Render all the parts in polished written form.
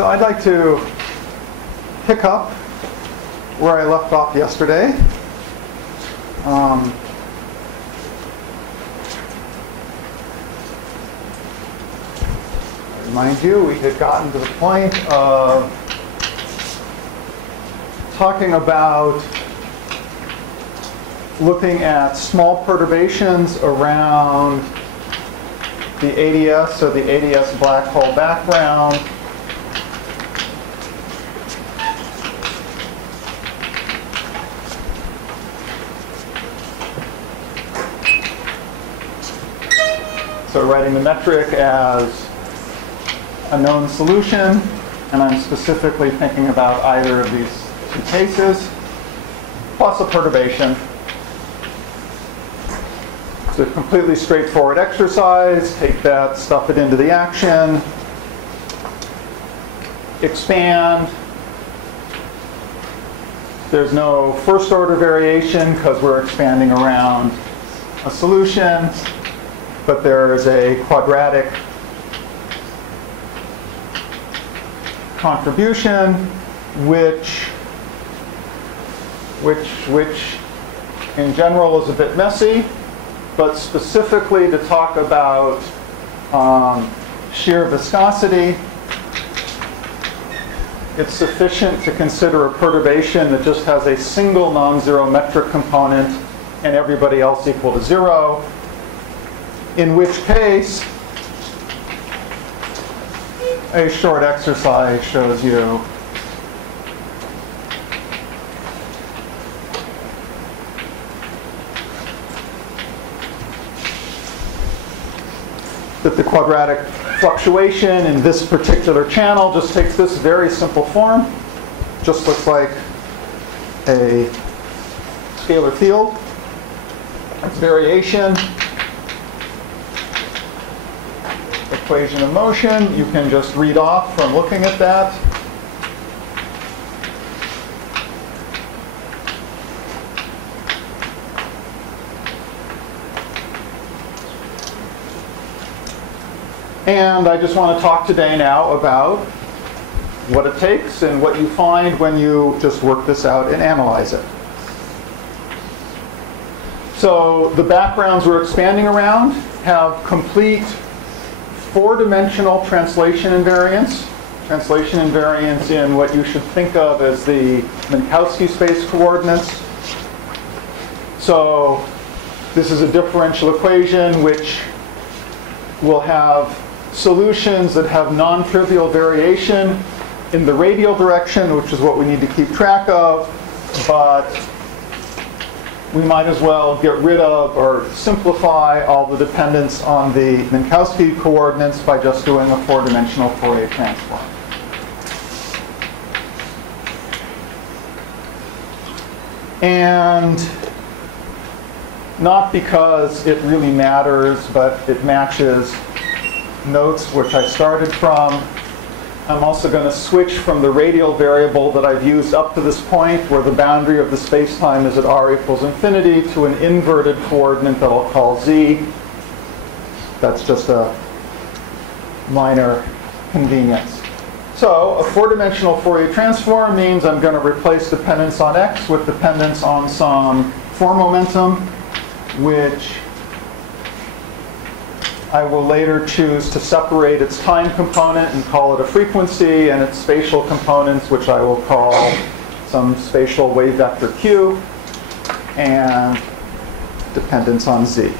So I'd like to pick up where I left off yesterday. Remind you, we had gotten to the point of talking about looking at small perturbations around the ADS, or the ADS black hole background. So writing the metric as a known solution, and I'm specifically thinking about either of these two cases, plus a perturbation. It's a completely straightforward exercise. Take that, stuff it into the action, expand. There's no first order variation because we're expanding around a solution, but there is a quadratic contribution which in general is a bit messy, but specifically to talk about shear viscosity, it's sufficient to consider a perturbation that just has a single non-zero metric component and everybody else equal to 0, in which case a short exercise shows you that the quadratic fluctuation in this particular channel just takes this very simple form. Just looks like a scalar field. It's variation. Equation of motion, you can just read off from looking at that. And I just want to talk today now about what it takes and what you find when you just work this out and analyze it. So the backgrounds we're expanding around have complete four-dimensional translation invariance. Translation invariance in what you should think of as the Minkowski space coordinates. So this is a differential equation which will have solutions that have non-trivial variation in the radial direction, which is what we need to keep track of, but we might as well get rid of or simplify all the dependence on the Minkowski coordinates by just doing a four-dimensional Fourier transform. And not because it really matters, but it matches notes which I started from. I'm also going to switch from the radial variable that I've used up to this point, where the boundary of the space-time is at r equals infinity, to an inverted coordinate that I'll call z. That's just a minor convenience. So a four-dimensional Fourier transform means I'm going to replace dependence on x with dependence on some form momentum, which I will later choose to separate its time component and call it a frequency, and its spatial components, which I will call some spatial wave vector q, and dependence on z.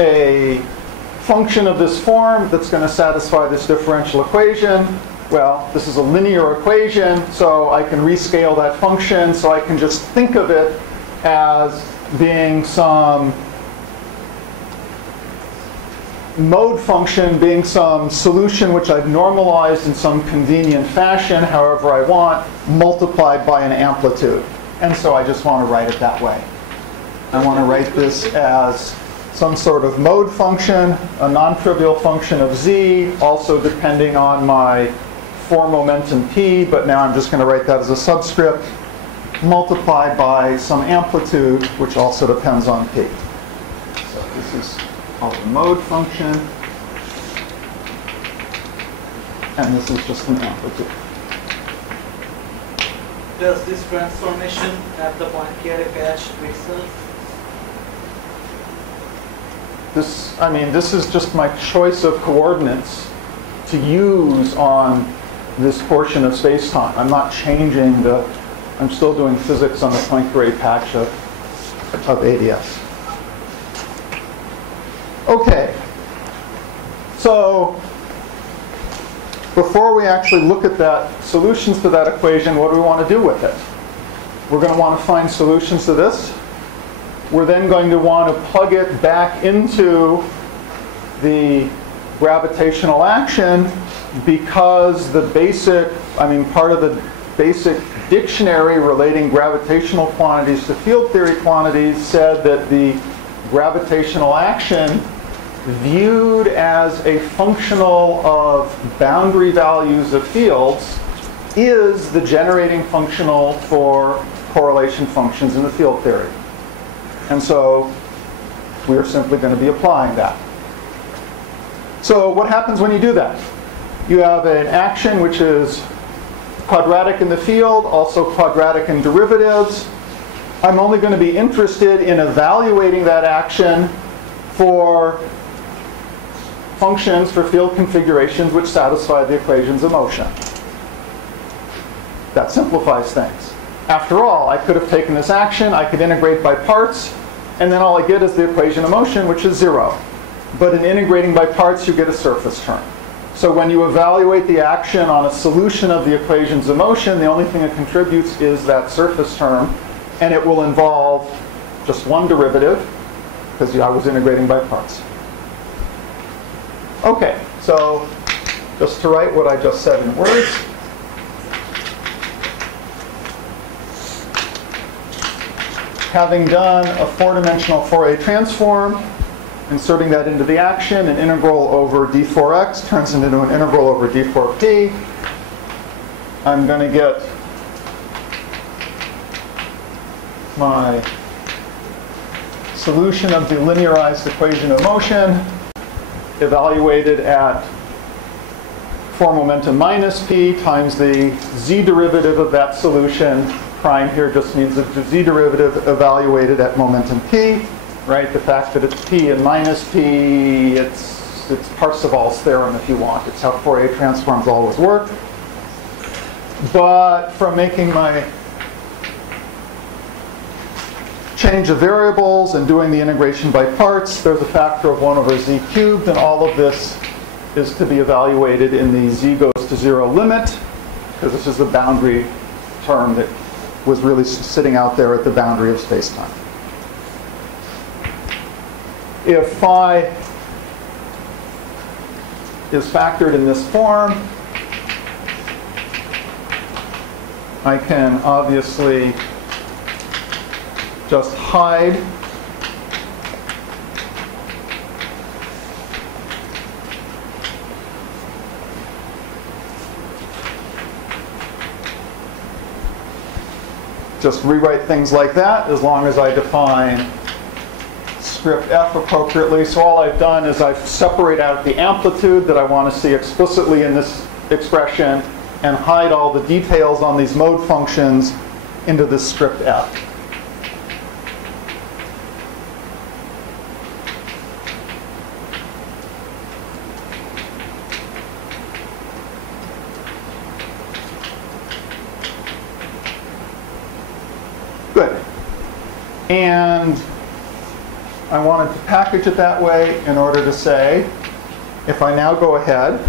A function of this form that's going to satisfy this differential equation. Well, this is a linear equation, so I can rescale that function, so I can just think of it as being some mode function, being some solution which I've normalized in some convenient fashion, however I want, multiplied by an amplitude. And so I just want to write it that way. I want to write this as some sort of mode function, a non-trivial function of z, also depending on my form momentum p, but now I'm just going to write that as a subscript. multiplied by some amplitude, which also depends on p. So this is called the mode function, and this is just an amplitude. Does this transformation at the point KRFH make sense? This is just my choice of coordinates to use on this portion of space-time. I'm not changing I'm still doing physics on the Poincare patch of ADS. Okay, so before we actually look at that, solutions to that equation, what do we want to do with it? We're going to want to find solutions to this. We're then going to want to plug it back into the gravitational action because the part of the basic dictionary relating gravitational quantities to field theory quantities said that the gravitational action viewed as a functional of boundary values of fields is the generating functional for correlation functions in the field theory. And so we are simply going to be applying that. So what happens when you do that? You have an action which is quadratic in the field, also quadratic in derivatives. I'm only going to be interested in evaluating that action for functions for field configurations which satisfy the equations of motion. That simplifies things. After all, I could have taken this action, I could integrate by parts, and then all I get is the equation of motion, which is 0. But in integrating by parts, you get a surface term. So when you evaluate the action on a solution of the equations of motion, the only thing it contributes is that surface term, and it will involve just one derivative, because I was integrating by parts. Okay, so just to write what I just said in words. Having done a four-dimensional Fourier transform, inserting that into the action, an integral over d4x turns into an integral over d4p. I'm going to get my solution of the linearized equation of motion evaluated at 4 momentum minus p times the z derivative of that solution. Prime here just means that the z derivative evaluated at momentum p. Right? The fact that it's p and minus p, it's Parseval's theorem if you want. It's how Fourier transforms always work. But from making my change of variables and doing the integration by parts, there's a factor of 1 over z cubed, and all of this is to be evaluated in the z goes to 0 limit, because this is the boundary term that was really sitting out there at the boundary of space-time. If phi is factored in this form, I can obviously just hide just rewrite things like that as long as I define script f appropriately. So all I've done is I've separated out the amplitude that I want to see explicitly in this expression and hide all the details on these mode functions into this script f. Good. And I wanted to package it that way in order to say, if I now go ahead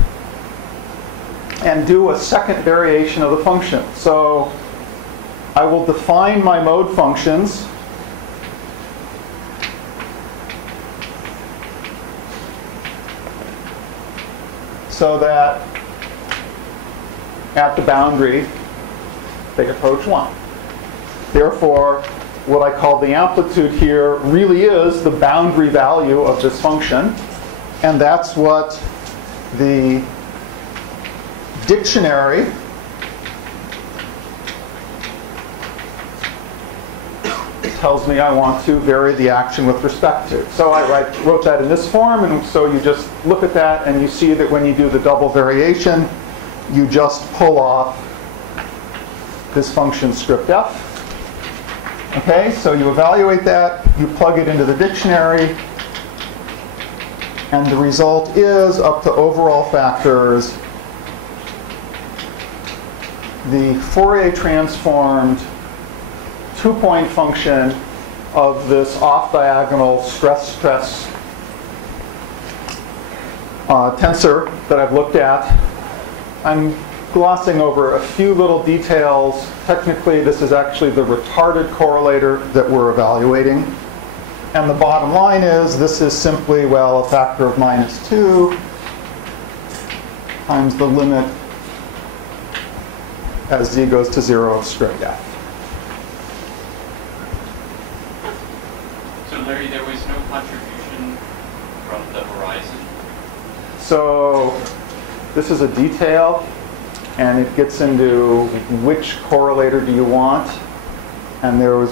and do a second variation of the function. So I will define my mode functions so that at the boundary they approach 1. Therefore, what I call the amplitude here really is the boundary value of this function. And that's what the dictionary tells me I want to vary the action with respect to. So I wrote that in this form, and so you just look at that and you see that when you do the double variation, you just pull off this function script f. Okay, so you evaluate that, you plug it into the dictionary, and the result is, up to overall factors, the Fourier transformed two-point function of this off-diagonal stress-stress tensor that I've looked at. I'm glossing over a few little details. Technically, this is actually the retarded correlator that we're evaluating. And the bottom line is, this is simply, well, a factor of -2 times the limit as z goes to 0 of script f. So Larry, there was no contribution from the horizon? So this is a detail, and it gets into which correlator do you want. And there was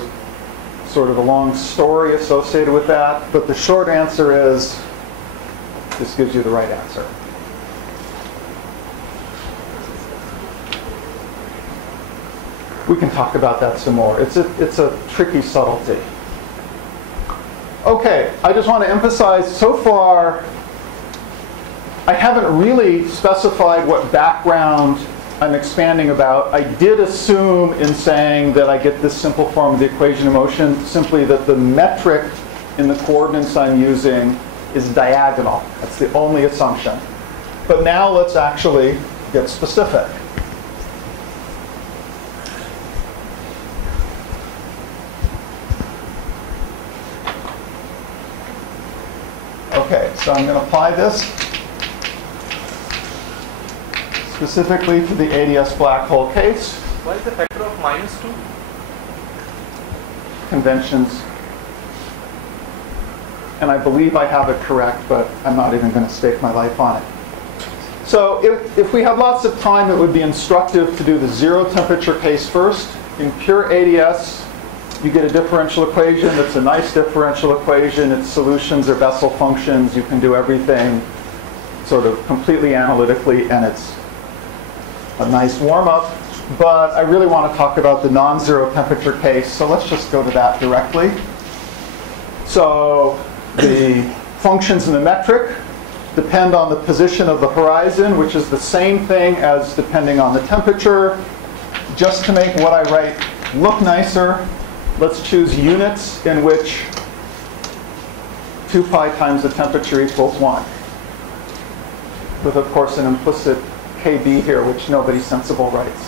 sort of a long story associated with that. But the short answer is, this gives you the right answer. We can talk about that some more. It's a tricky subtlety. Okay, I just want to emphasize, so far, I haven't really specified what background I'm expanding about. I did assume in saying that I get this simple form of the equation of motion, simply that the metric in the coordinates I'm using is diagonal. That's the only assumption. But now let's actually get specific. Okay, so I'm going to apply this specifically to the ADS black hole case. Why is the factor of -2? Conventions. And I believe I have it correct, but I'm not even going to stake my life on it. So if we have lots of time, it would be instructive to do the zero temperature case first. In pure ADS, you get a differential equation that's a nice differential equation. Its solutions are Bessel functions. You can do everything sort of completely analytically, and it's a nice warm-up. But I really want to talk about the non-zero temperature case, so let's just go to that directly. So the functions in the metric depend on the position of the horizon, which is the same thing as depending on the temperature. Just to make what I write look nicer, let's choose units in which 2 pi times the temperature equals 1. With, of course, an implicit kb here, which nobody sensible writes.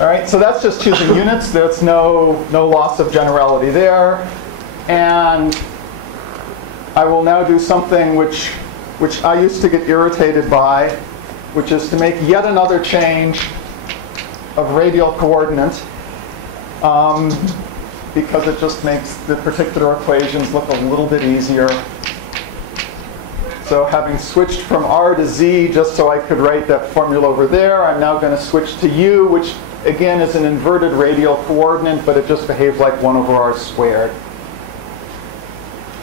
All right, so that's just choosing units. There's no loss of generality there. And I will now do something which I used to get irritated by, which is to make yet another change of radial coordinate, because it just makes the particular equations look a little bit easier. So having switched from r to z just so I could write that formula over there, I'm now going to switch to u, which again is an inverted radial coordinate, but it just behaves like 1 over r squared.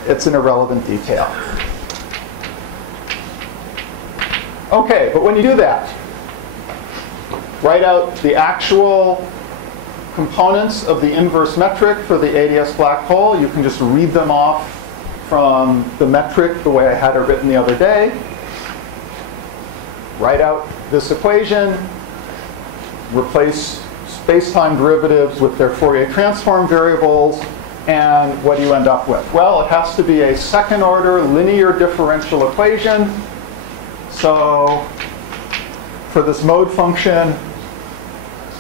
It's an irrelevant detail. Okay, but when you do that, write out the actual components of the inverse metric for the ADS black hole. You can just read them off from the metric the way I had it written the other day. Write out this equation. Replace space-time derivatives with their Fourier transform variables. And what do you end up with? Well, it has to be a second-order linear differential equation. So for this mode function,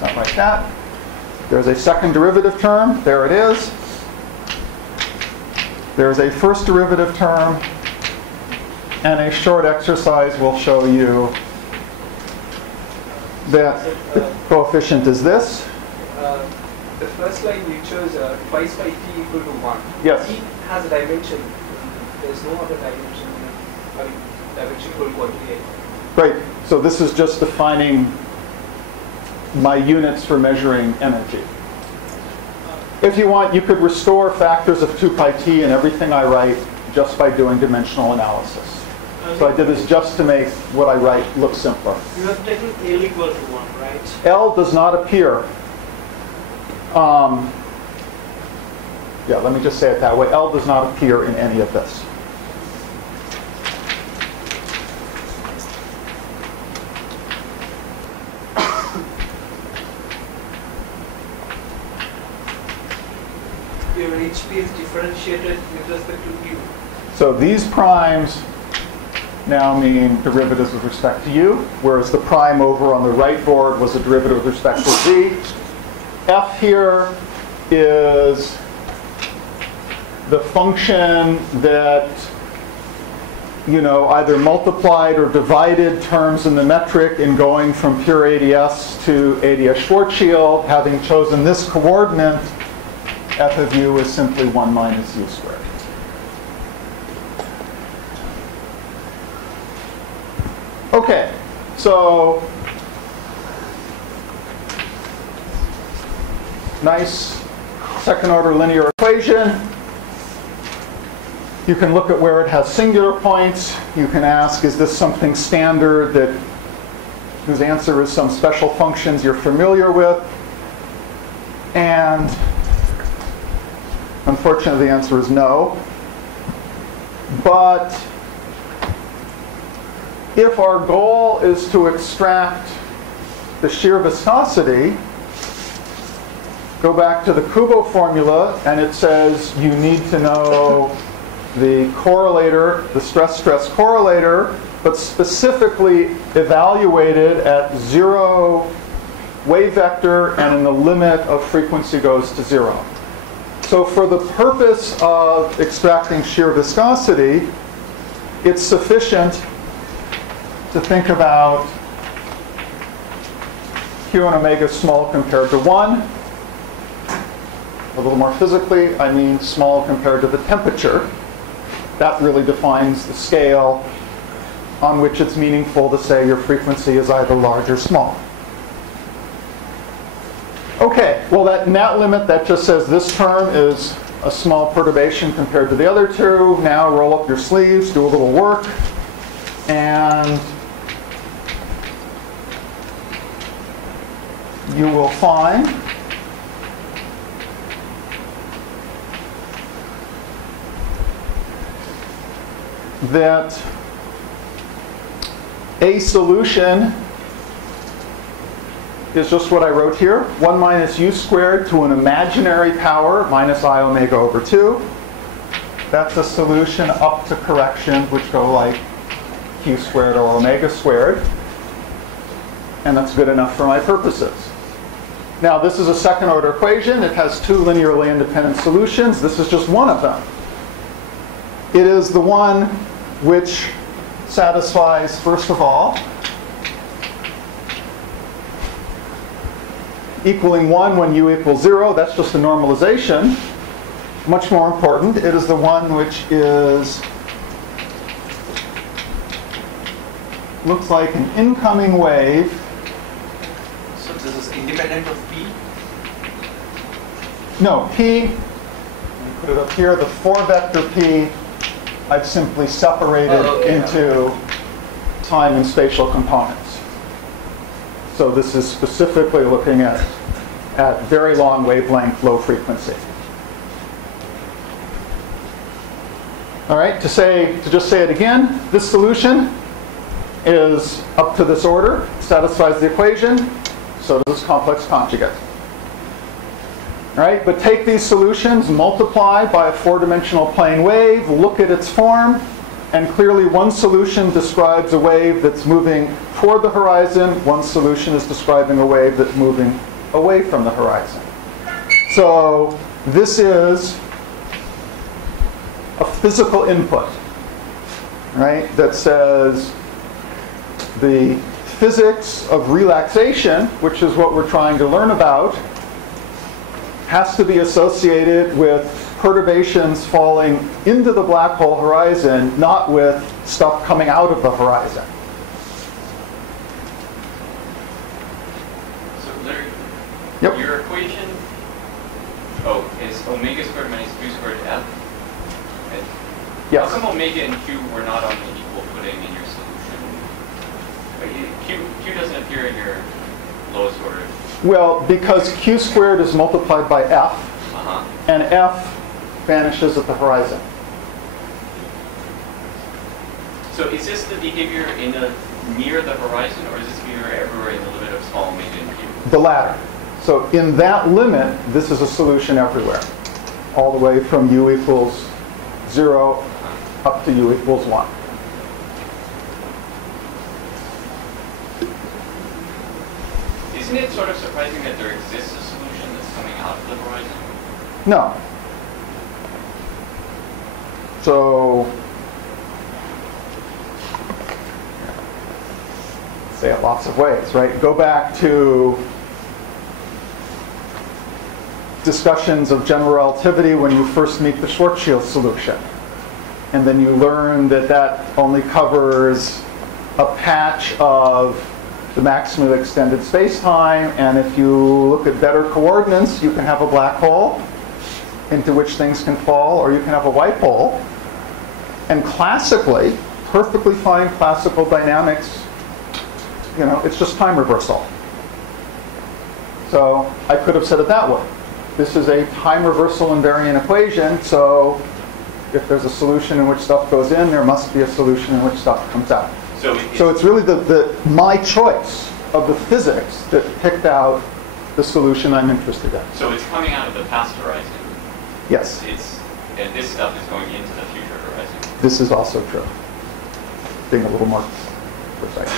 not like that. There's a second derivative term. There it is. There's a first derivative term. And a short exercise will show you that the coefficient is this. The first line you chose twice by t equal to 1. Yes. T has a dimension. There's no other dimension. I mean, dimension equal to 48. Right. So this is just defining my units for measuring energy. If you want, you could restore factors of 2 pi t in everything I write just by doing dimensional analysis. So I did this just to make what I write look simpler. You have taken L equal to 1, right? L does not appear. Yeah, let me just say it that way. L does not appear in any of this. Your HP is differentiated with respect to U. So these primes now mean derivatives with respect to U, whereas the prime over on the right board was a derivative with respect to Z. F here is the function that, you know, either multiplied or divided terms in the metric in going from pure ADS to ADS Schwarzschild. Having chosen this coordinate, f of u is simply 1 minus u squared. Okay, so nice second-order linear equation. You can look at where it has singular points. You can ask, is this something standard that whose answer is some special functions you're familiar with? And unfortunately, the answer is no. But if our goal is to extract the shear viscosity, go back to the Kubo formula, and it says you need to know the correlator, the stress-stress correlator, but specifically evaluated at 0 wave vector and in the limit of frequency goes to 0. So for the purpose of extracting shear viscosity, it's sufficient to think about Q and omega small compared to 1. A little more physically, I mean small compared to the temperature. That really defines the scale on which it's meaningful to say your frequency is either large or small. Okay, well in that limit, that just says this term is a small perturbation compared to the other two. Now roll up your sleeves, do a little work, and you will find that a solution is just what I wrote here, 1 minus u squared to an imaginary power minus I omega over 2. That's a solution up to corrections which go like q squared or omega squared. And that's good enough for my purposes. Now this is a second order equation. It has 2 linearly independent solutions. This is just one of them. It is the one which satisfies, first of all, equaling 1 when u equals 0. That's just a normalization. Much more important, it is the one which looks like an incoming wave. So this is independent of P? No, P, let me put it up here, the 4-vector P, I've simply separated into time and spatial components. So this is specifically looking at very long wavelength, low frequency. All right, to just say it again, this solution is up to this order, satisfies the equation, so does this complex conjugate. All right, but take these solutions, multiply by a 4-dimensional plane wave, look at its form, and clearly one solution describes a wave that's moving toward the horizon, one solution is describing a wave that's moving away from the horizon. So this is a physical input, right, that says the physics of relaxation, which is what we're trying to learn about, has to be associated with perturbations falling into the black hole horizon, not with stuff coming out of the horizon. So omega squared minus q squared f. And Yes. how come omega and q were not on the equal footing in your solution? Q doesn't appear in your lowest order. Well, because q squared is multiplied by f, and f vanishes at the horizon. So is this the behavior near the horizon, or is this behavior everywhere in the limit of small omega and q? The latter. So in that limit, this is a solution everywhere, all the way from u equals 0 up to u equals 1. Isn't it sort of surprising that there exists a solution that's coming out of the horizon? No. So, say it lots of ways, right? Go back to discussions of general relativity when you first meet the Schwarzschild solution. And then you learn that that only covers a patch of the maximally extended spacetime, and if you look at better coordinates, you can have a black hole into which things can fall, or you can have a white hole. And classically, perfectly fine classical dynamics, you know, it's just time reversal. So I could have said it that way. This is a time reversal invariant equation, so if there's a solution in which stuff goes in, there must be a solution in which stuff comes out. So it's really my choice of the physics that picked out the solution I'm interested in. So it's coming out of the past horizon. Yes. And this stuff is going into the future horizon. This is also true. Being a little more precise.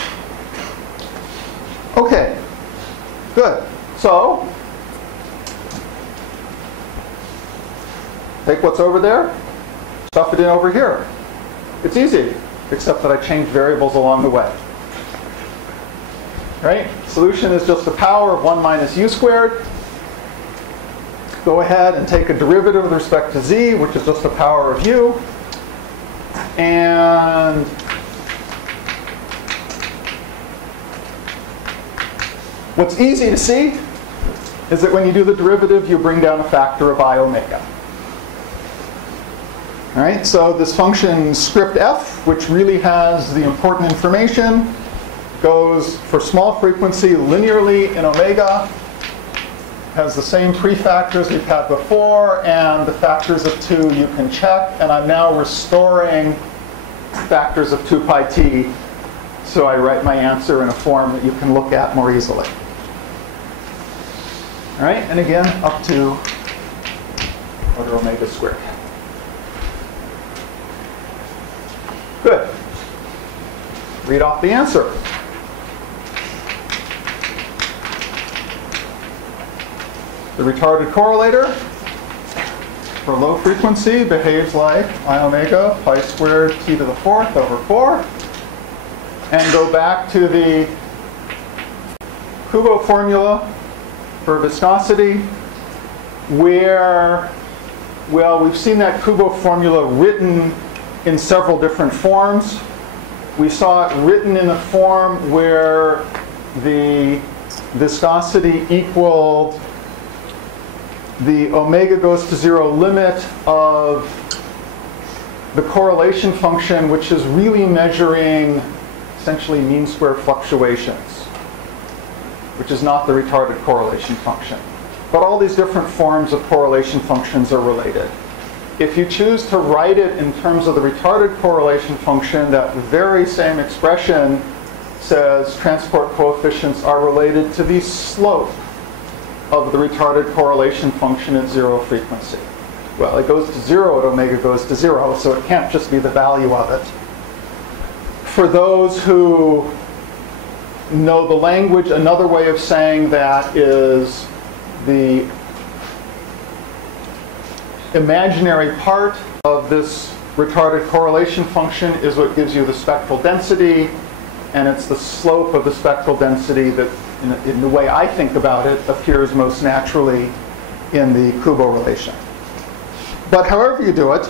Okay. Good. So take what's over there, stuff it in over here. It's easy, except that I changed variables along the way. Right? Solution is just the power of 1 minus u squared. Go ahead and take a derivative with respect to z, which is just the power of u. And what's easy to see is that when you do the derivative, you bring down a factor of I omega. All right, so this function script f, which really has the important information, goes for small frequency linearly in omega, has the same prefactors we've had before, and the factors of 2 you can check. And I'm now restoring factors of 2 pi t, so I write my answer in a form that you can look at more easily. All right, and again, up to order omega squared. Good. Read off the answer. The retarded correlator for low frequency behaves like I omega pi squared t to the 4th over 4. And go back to the Kubo formula for viscosity, where, well, we've seen that Kubo formula written in several different forms. We saw it written in a form where the viscosity equaled the omega goes to 0 limit of the correlation function, which is really measuring essentially mean square fluctuations, which is not the retarded correlation function. But all these different forms of correlation functions are related. If you choose to write it in terms of the retarded correlation function, that very same expression says transport coefficients are related to the slope of the retarded correlation function at 0 frequency. Well, it goes to 0 at omega goes to 0, so it can't just be the value of it. For those who know the language, another way of saying that is the imaginary part of this retarded correlation function is what gives you the spectral density, and it's the slope of the spectral density that, in the way I think about it, appears most naturally in the Kubo relation. But however you do it,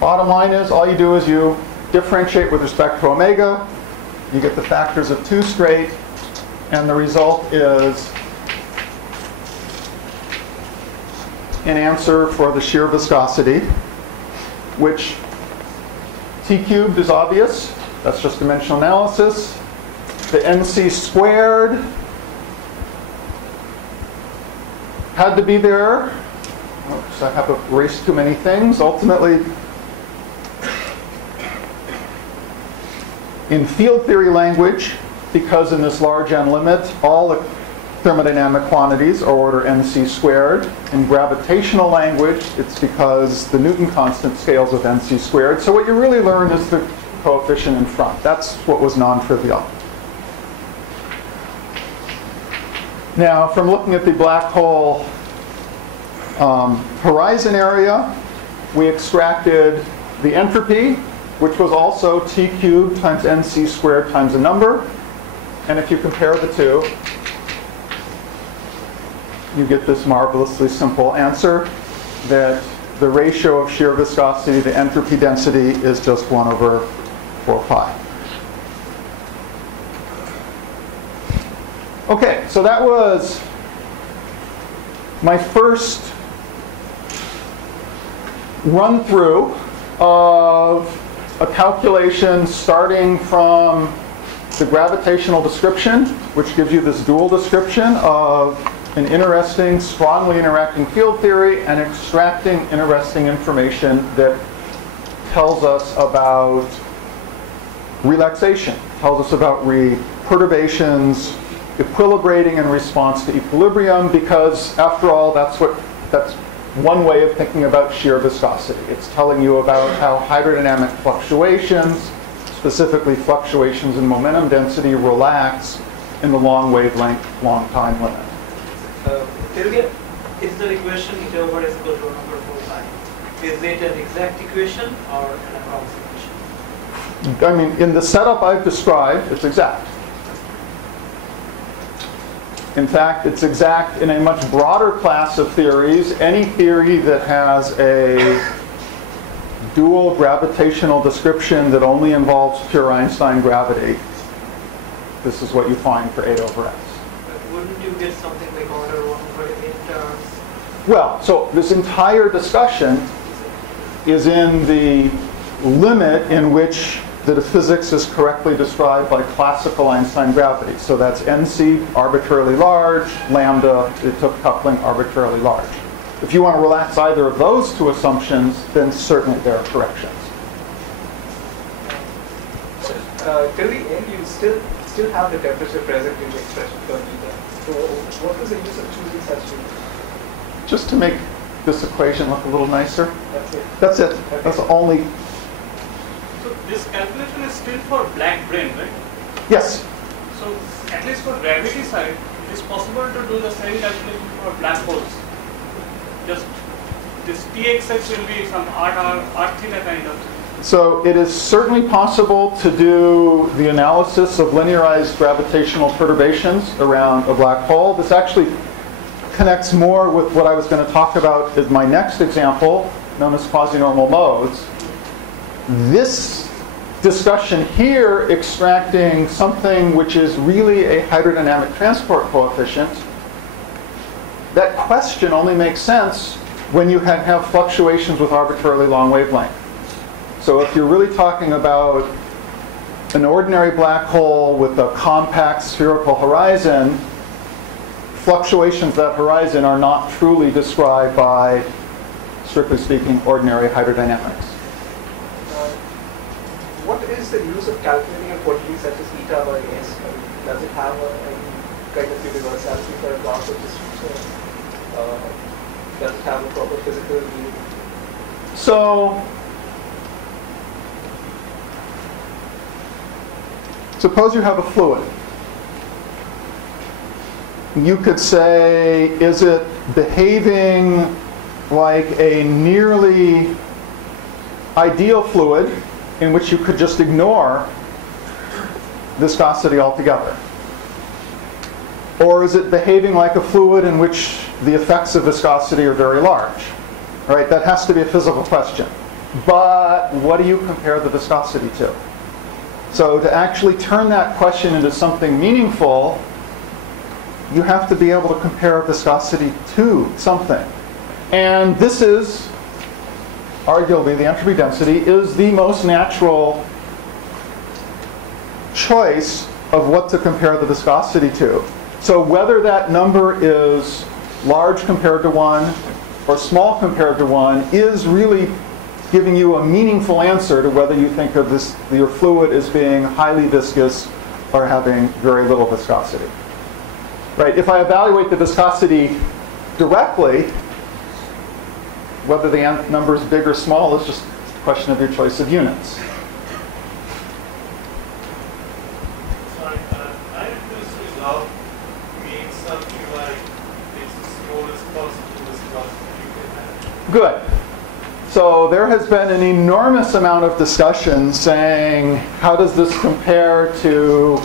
bottom line is all you do is you differentiate with respect to omega, you get the factors of 2 straight, and the result is an answer for the shear viscosity, which T cubed is obvious. That's just dimensional analysis. The NC squared had to be there. Oops, I have erased too many things. Ultimately, in field theory language, because in this large N limit, all the thermodynamic quantities are order NC squared. In gravitational language, it's because the Newton constant scales with NC squared. So what you really learn is the coefficient in front. That's what was non-trivial. Now, from looking at the black hole horizon area, we extracted the entropy, which was also T cubed times NC squared times a number. And if you compare the two, you get this marvelously simple answer that the ratio of shear viscosity to entropy density is just 1 over 4 pi. Okay, so that was my first run through of a calculation starting from the gravitational description, which gives you this dual description of an interesting, strongly interacting field theory and extracting interesting information that tells us about relaxation, tells us about perturbations, equilibrating in response to equilibrium, because after all, that's one way of thinking about shear viscosity. It's telling you about how hydrodynamic fluctuations, specifically fluctuations in momentum density, relax in the long wavelength, long time limit. Is the equation e over is equal to 1 over 4 pi? Is it an exact equation or an approximation? I mean, in the setup I've described, it's exact. In fact, it's exact in a much broader class of theories. Any theory that has a dual gravitational description that only involves pure Einstein gravity, this is what you find for 8 over s. But wouldn't you get something like order 1 over 8 terms? Well, so this entire discussion is in the limit in which the physics is correctly described by classical Einstein gravity. So that's NC arbitrarily large, lambda, it took coupling arbitrarily large. If you want to relax either of those two assumptions, then certainly there are corrections. Till the end, you still have the temperature present in the expression for beta. So what was the use of choosing such a? Just to make this equation look a little nicer. That's it. That's it. Okay. That's only. So this calculation is still for black brane, right? Yes. So at least for gravity side, it is possible to do the same calculation for black holes. Just this TXX will be some R theta kind of thing. So it is certainly possible to do the analysis of linearized gravitational perturbations around a black hole. This actually connects more with what I was going to talk about in my next example, known as quasi-normal modes. This discussion here extracting something which is really a hydrodynamic transport coefficient, that question only makes sense when you have fluctuations with arbitrarily long wavelength. So if you're really talking about an ordinary black hole with a compact spherical horizon, fluctuations of that horizon are not truly described by, strictly speaking, ordinary hydrodynamics. What is the use of calculating a quantity such as eta by s? Does it have any kind of universality for a class of distribution? Does it have a proper physical meaning? So, suppose you have a fluid. You could say, is it behaving like a nearly ideal fluid in which you could just ignore viscosity altogether? Or is it behaving like a fluid in which the effects of viscosity are very large? Right? That has to be a physical question. But what do you compare the viscosity to? So to actually turn that question into something meaningful, you have to be able to compare viscosity to something. And this is, arguably, the entropy density is the most natural choice of what to compare the viscosity to. So whether that number is large compared to 1 or small compared to 1 is really giving you a meaningful answer to whether you think of this, your fluid as being highly viscous or having very little viscosity. Right? If I evaluate the viscosity directly, whether the number is big or small is just a question of your choice of units. Sorry, I think this result means something like it's the smallest possible viscosity you can have. Good. So there has been an enormous amount of discussion saying, how does this compare to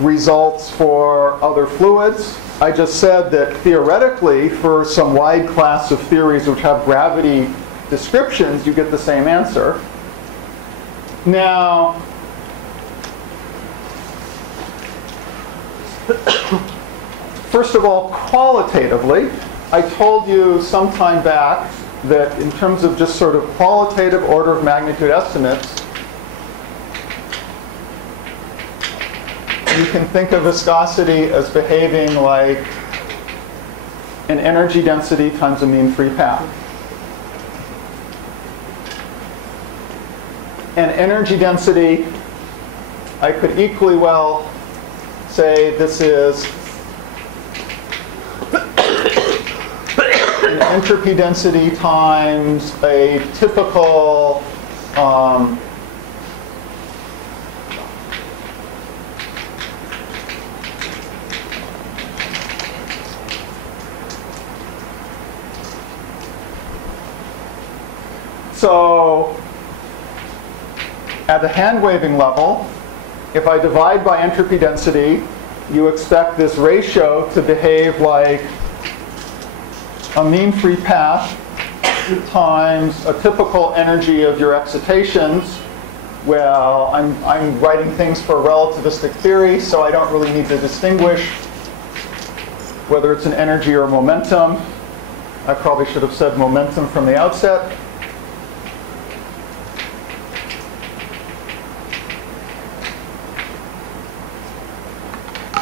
results for other fluids? I just said that theoretically, for some wide class of theories which have gravity descriptions, you get the same answer. Now, first of all, qualitatively, I told you some time back that in terms of just sort of qualitative order of magnitude estimates, you can think of viscosity as behaving like an energy density times a mean free path. And energy density, I could equally well say this is an entropy density times a typical so at the hand waving level, if I divide by entropy density, you expect this ratio to behave like a mean free path times a typical energy of your excitations. Well, I'm writing things for relativistic theory, so I don't really need to distinguish whether it's an energy or momentum. I probably should have said momentum from the outset.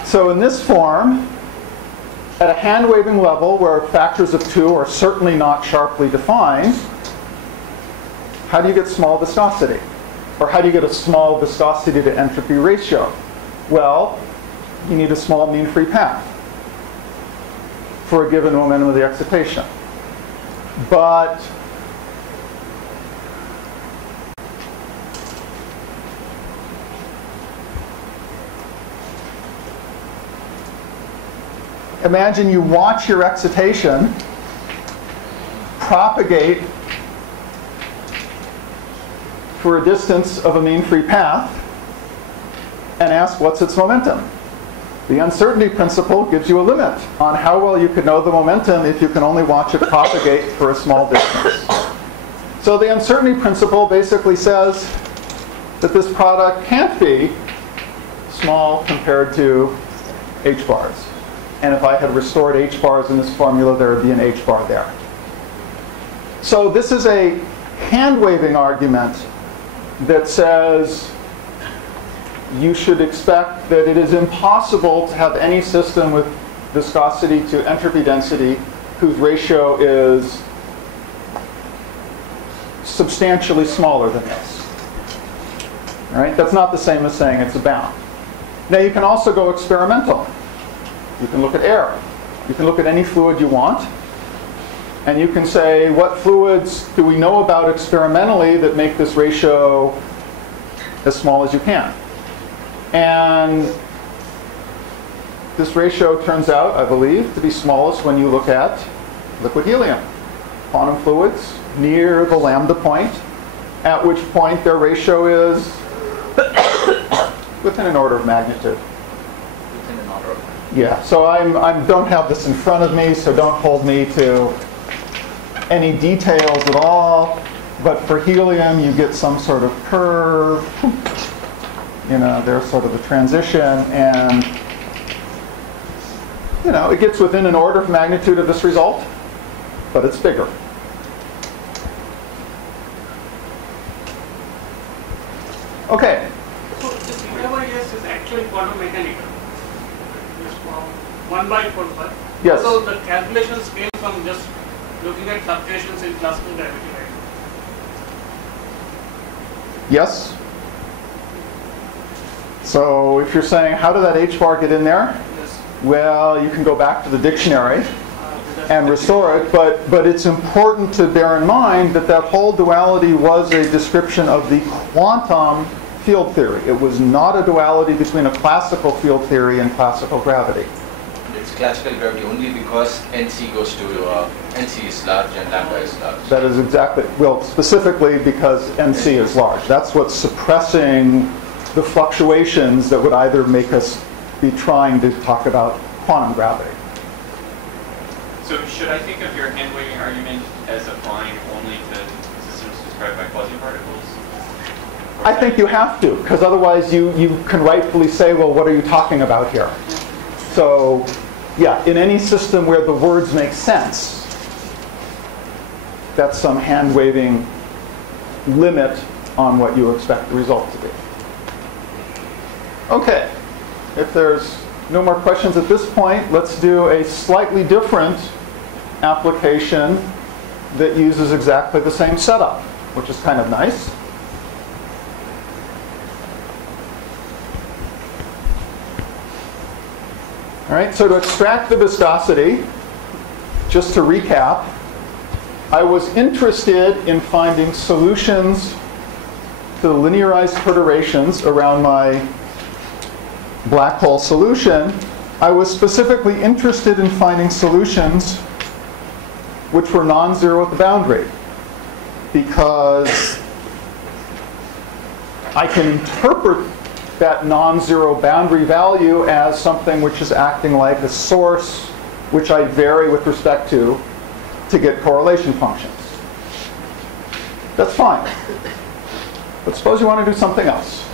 So in this form, at a hand waving level where factors of 2 are certainly not sharply defined, how do you get small viscosity? Or how do you get a small viscosity to entropy ratio? Well, you need a small mean free path for a given momentum of the excitation. But imagine you watch your excitation propagate for a distance of a mean free path and ask what's its momentum. The uncertainty principle gives you a limit on how well you could know the momentum if you can only watch it propagate for a small distance. So the uncertainty principle basically says that this product can't be small compared to h bars. And if I had restored h bars in this formula, there would be an h bar there. So this is a hand-waving argument that says you should expect that it is impossible to have any system with viscosity to entropy density whose ratio is substantially smaller than this. All right? That's not the same as saying it's a bound. Now you can also go experimental. You can look at air. You can look at any fluid you want. And you can say, what fluids do we know about experimentally that make this ratio as small as you can? And this ratio turns out, I believe, to be smallest when you look at liquid helium. Quantum fluids near the lambda point, at which point their ratio is within an order of magnitude. Yeah, so I don't have this in front of me, so don't hold me to any details at all. But for helium, you get some sort of curve. You know, there's sort of a transition, and you know, it gets within an order of magnitude of this result. but it's bigger. Okay. So this eta by S is actually quantum mechanical. Just 1 by 4 pi. Yes. So the calculations came from just looking at fluctuations in classical gravity, right? Yes. So if you're saying, how did that h bar get in there? Yes. Well, you can go back to the dictionary and restore it, but it's important to bear in mind that that whole duality was a description of the quantum field theory. It was not a duality between a classical field theory and classical gravity. It's classical gravity only because NC goes to, NC is large and lambda is large. That is exactly, well, specifically because NC is large. That's what's suppressing the fluctuations that would either make us be trying to talk about quantum gravity. So should I think of your hand-waving argument as applying only to systems described by quasi-particles? I think you have to, because otherwise you can rightfully say, well, what are you talking about here? So, yeah, in any system where the words make sense, that's some hand-waving limit on what you expect the result to be. Okay, if there's no more questions at this point, let's do a slightly different application that uses exactly the same setup, which is kind of nice. All right, so to extract the viscosity, just to recap, I was interested in finding solutions to the linearized perturbations around my black hole solution. I was specifically interested in finding solutions which were non-zero at the boundary, because I can interpret that non-zero boundary value as something which is acting like a source which I vary with respect to get correlation functions. That's fine. But suppose you want to do something else.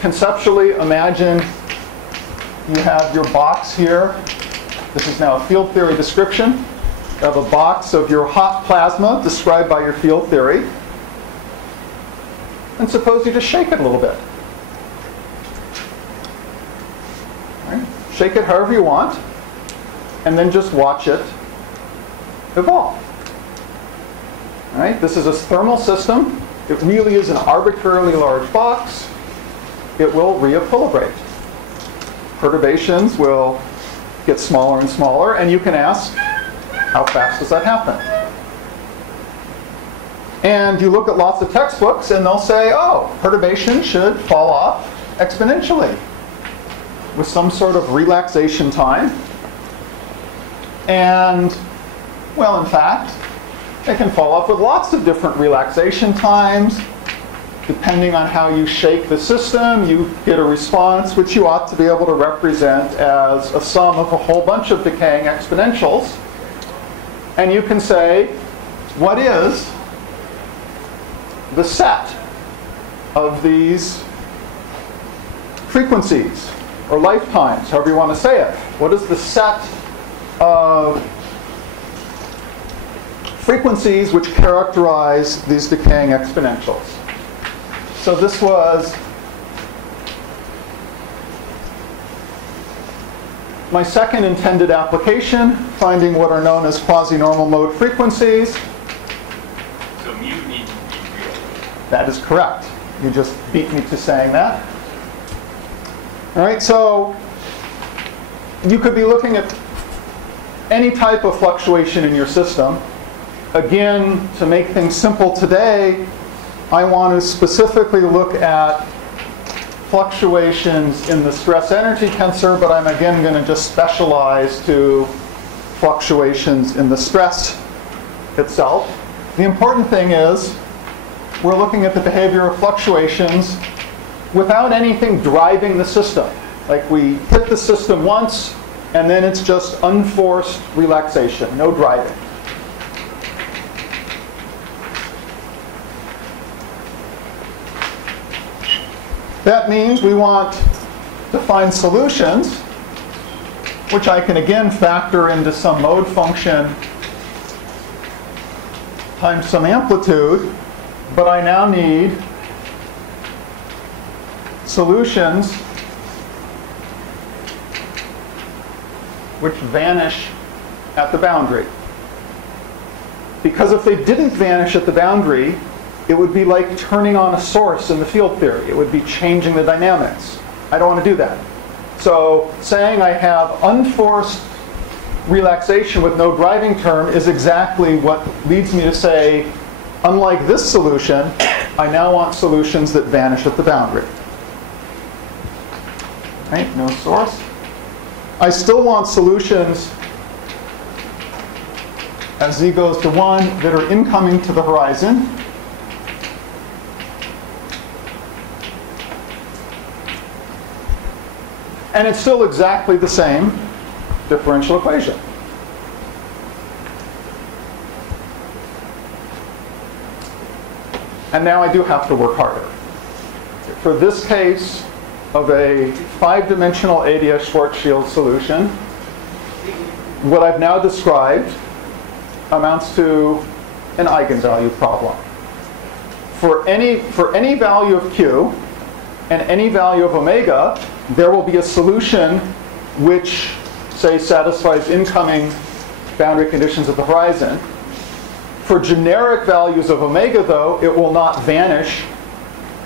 Conceptually, imagine you have your box here. This is now a field theory description. You have a box of your hot plasma described by your field theory. And suppose you just shake it a little bit. All right? Shake it however you want, and then just watch it evolve. All right? This is a thermal system. It really is an arbitrarily large box. It will re-equilibrate. Perturbations will get smaller and smaller, and you can ask, how fast does that happen? And you look at lots of textbooks, and they'll say, oh, perturbation should fall off exponentially with some sort of relaxation time. And, well, in fact, it can fall off with lots of different relaxation times. Depending on how you shake the system, you get a response which you ought to be able to represent as a sum of a whole bunch of decaying exponentials. And you can say, what is the set of these frequencies, or lifetimes, however you want to say it? What is the set of frequencies which characterize these decaying exponentials? So this was my second intended application, finding what are known as quasi-normal mode frequencies. So mu needs to be real. That is correct. You just beat me to saying that. All right, so you could be looking at any type of fluctuation in your system. Again, to make things simple today, I want to specifically look at fluctuations in the stress energy tensor, but I'm again going to just specialize to fluctuations in the stress itself. The important thing is we're looking at the behavior of fluctuations without anything driving the system. Like we hit the system once, and then it's just unforced relaxation, no driving. That means we want to find solutions, which I can again factor into some mode function times some amplitude, but I now need solutions which vanish at the boundary. Because if they didn't vanish at the boundary, it would be like turning on a source in the field theory. It would be changing the dynamics. I don't want to do that. So saying I have unforced relaxation with no driving term is exactly what leads me to say, unlike this solution, I now want solutions that vanish at the boundary. Right? No source. I still want solutions as z goes to 1 that are incoming to the horizon. And it's still exactly the same differential equation. And now I do have to work harder. For this case of a 5-dimensional ADS-Schwarzschild solution, what I've now described amounts to an eigenvalue problem. For any value of q and any value of omega, there will be a solution which, say, satisfies incoming boundary conditions at the horizon. For generic values of omega, though, it will not vanish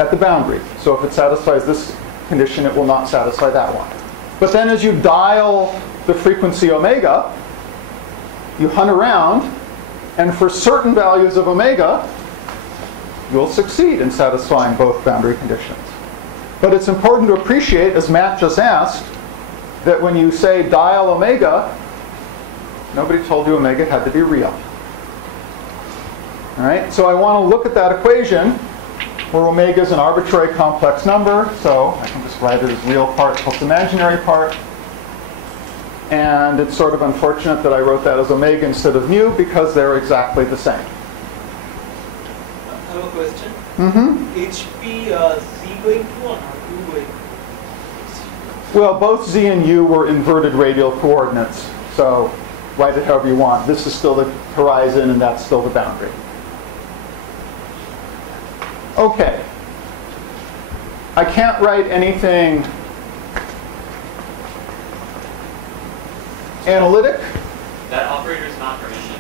at the boundary. So if it satisfies this condition, it will not satisfy that one. But then as you dial the frequency omega, you hunt around, and for certain values of omega, you'll succeed in satisfying both boundary conditions. But it's important to appreciate, as Matt just asked, that when you say dial omega, nobody told you omega had to be real. All right? So I want to look at that equation where omega is an arbitrary complex number. So I can just write it as real part plus imaginary part. And it's sort of unfortunate that I wrote that as omega instead of mu because they're exactly the same. I have a question. HP z going to 1 or u going? Well, both z and u were inverted radial coordinates. So write it however you want. This is still the horizon and that's still the boundary. Okay. I can't write anything analytic. That operator is not Hermitian.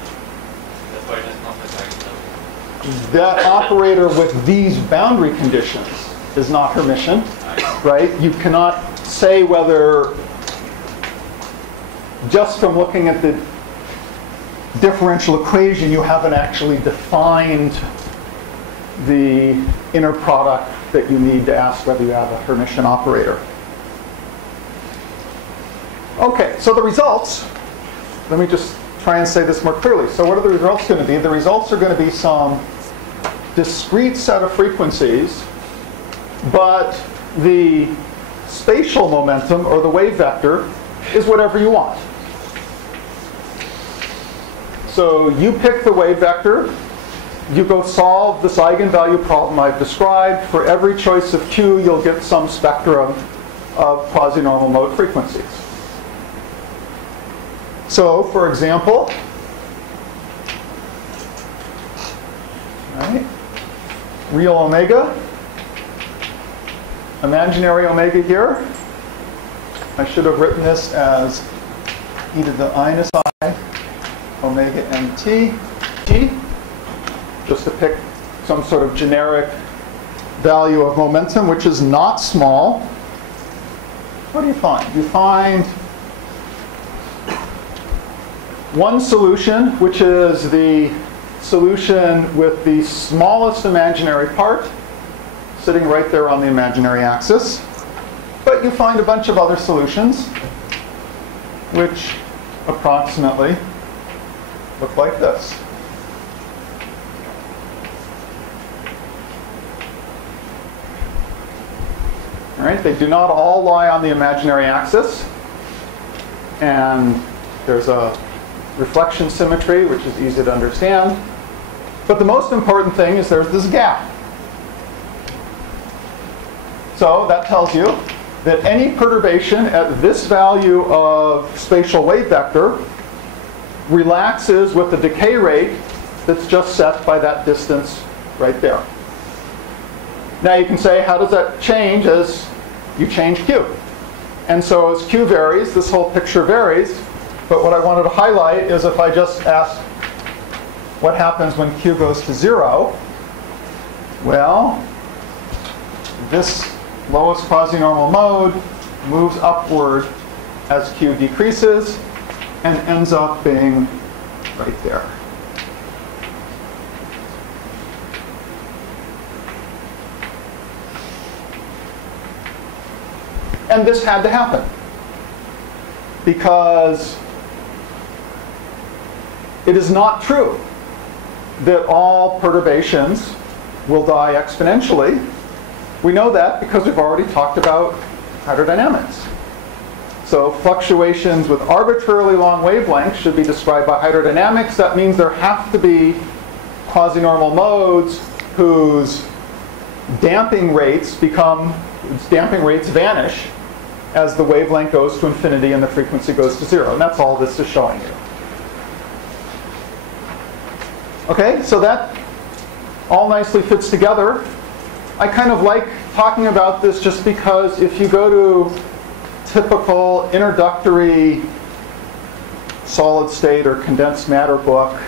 That's why it has complex eigenvalues. That operator with these boundary conditions is not Hermitian, right? You cannot say whether, just from looking at the differential equation, you haven't actually defined the inner product that you need to ask whether you have a Hermitian operator. Okay, so the results, let me just try and say this more clearly. So what are the results going to be? The results are going to be some discrete set of frequencies, but the spatial momentum, or the wave vector, is whatever you want. So you pick the wave vector, you go solve this eigenvalue problem I've described. For every choice of q, you'll get some spectrum of quasi-normal mode frequencies. So, for example, right, real omega, imaginary omega here. I should have written this as e to the minus I omega mt t, just to pick some sort of generic value of momentum, which is not small. What do you find? You find one solution, which is the solution with the smallest imaginary part, sitting right there on the imaginary axis. But you find a bunch of other solutions, which approximately look like this. All right, they do not all lie on the imaginary axis. And there's a reflection symmetry, which is easy to understand. But the most important thing is there's this gap. So that tells you that any perturbation at this value of spatial wave vector relaxes with the decay rate that's just set by that distance right there. Now you can say, how does that change as you change Q? And so as Q varies, this whole picture varies. But what I wanted to highlight is if I just ask what happens when Q goes to 0, well, this lowest quasi-normal mode moves upward as Q decreases and ends up being right there. And this had to happen because it is not true that all perturbations will die exponentially. We know that because we've already talked about hydrodynamics. So fluctuations with arbitrarily long wavelengths should be described by hydrodynamics. That means there have to be quasi-normal modes whose damping rates vanish as the wavelength goes to infinity and the frequency goes to 0. And that's all this is showing you. Okay, so that all nicely fits together. I kind of like talking about this just because if you go to typical introductory solid state or condensed matter book,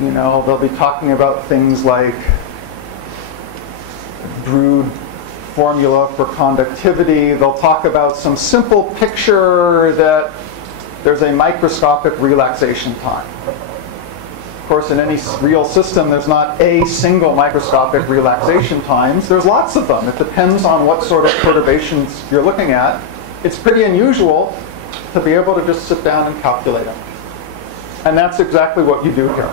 you know, they'll be talking about things like Drude formula for conductivity. They'll talk about some simple picture that there's a microscopic relaxation time. Of course, in any real system, there's not a single microscopic relaxation times. There's lots of them. It depends on what sort of perturbations you're looking at. It's pretty unusual to be able to just sit down and calculate them. And that's exactly what you do here.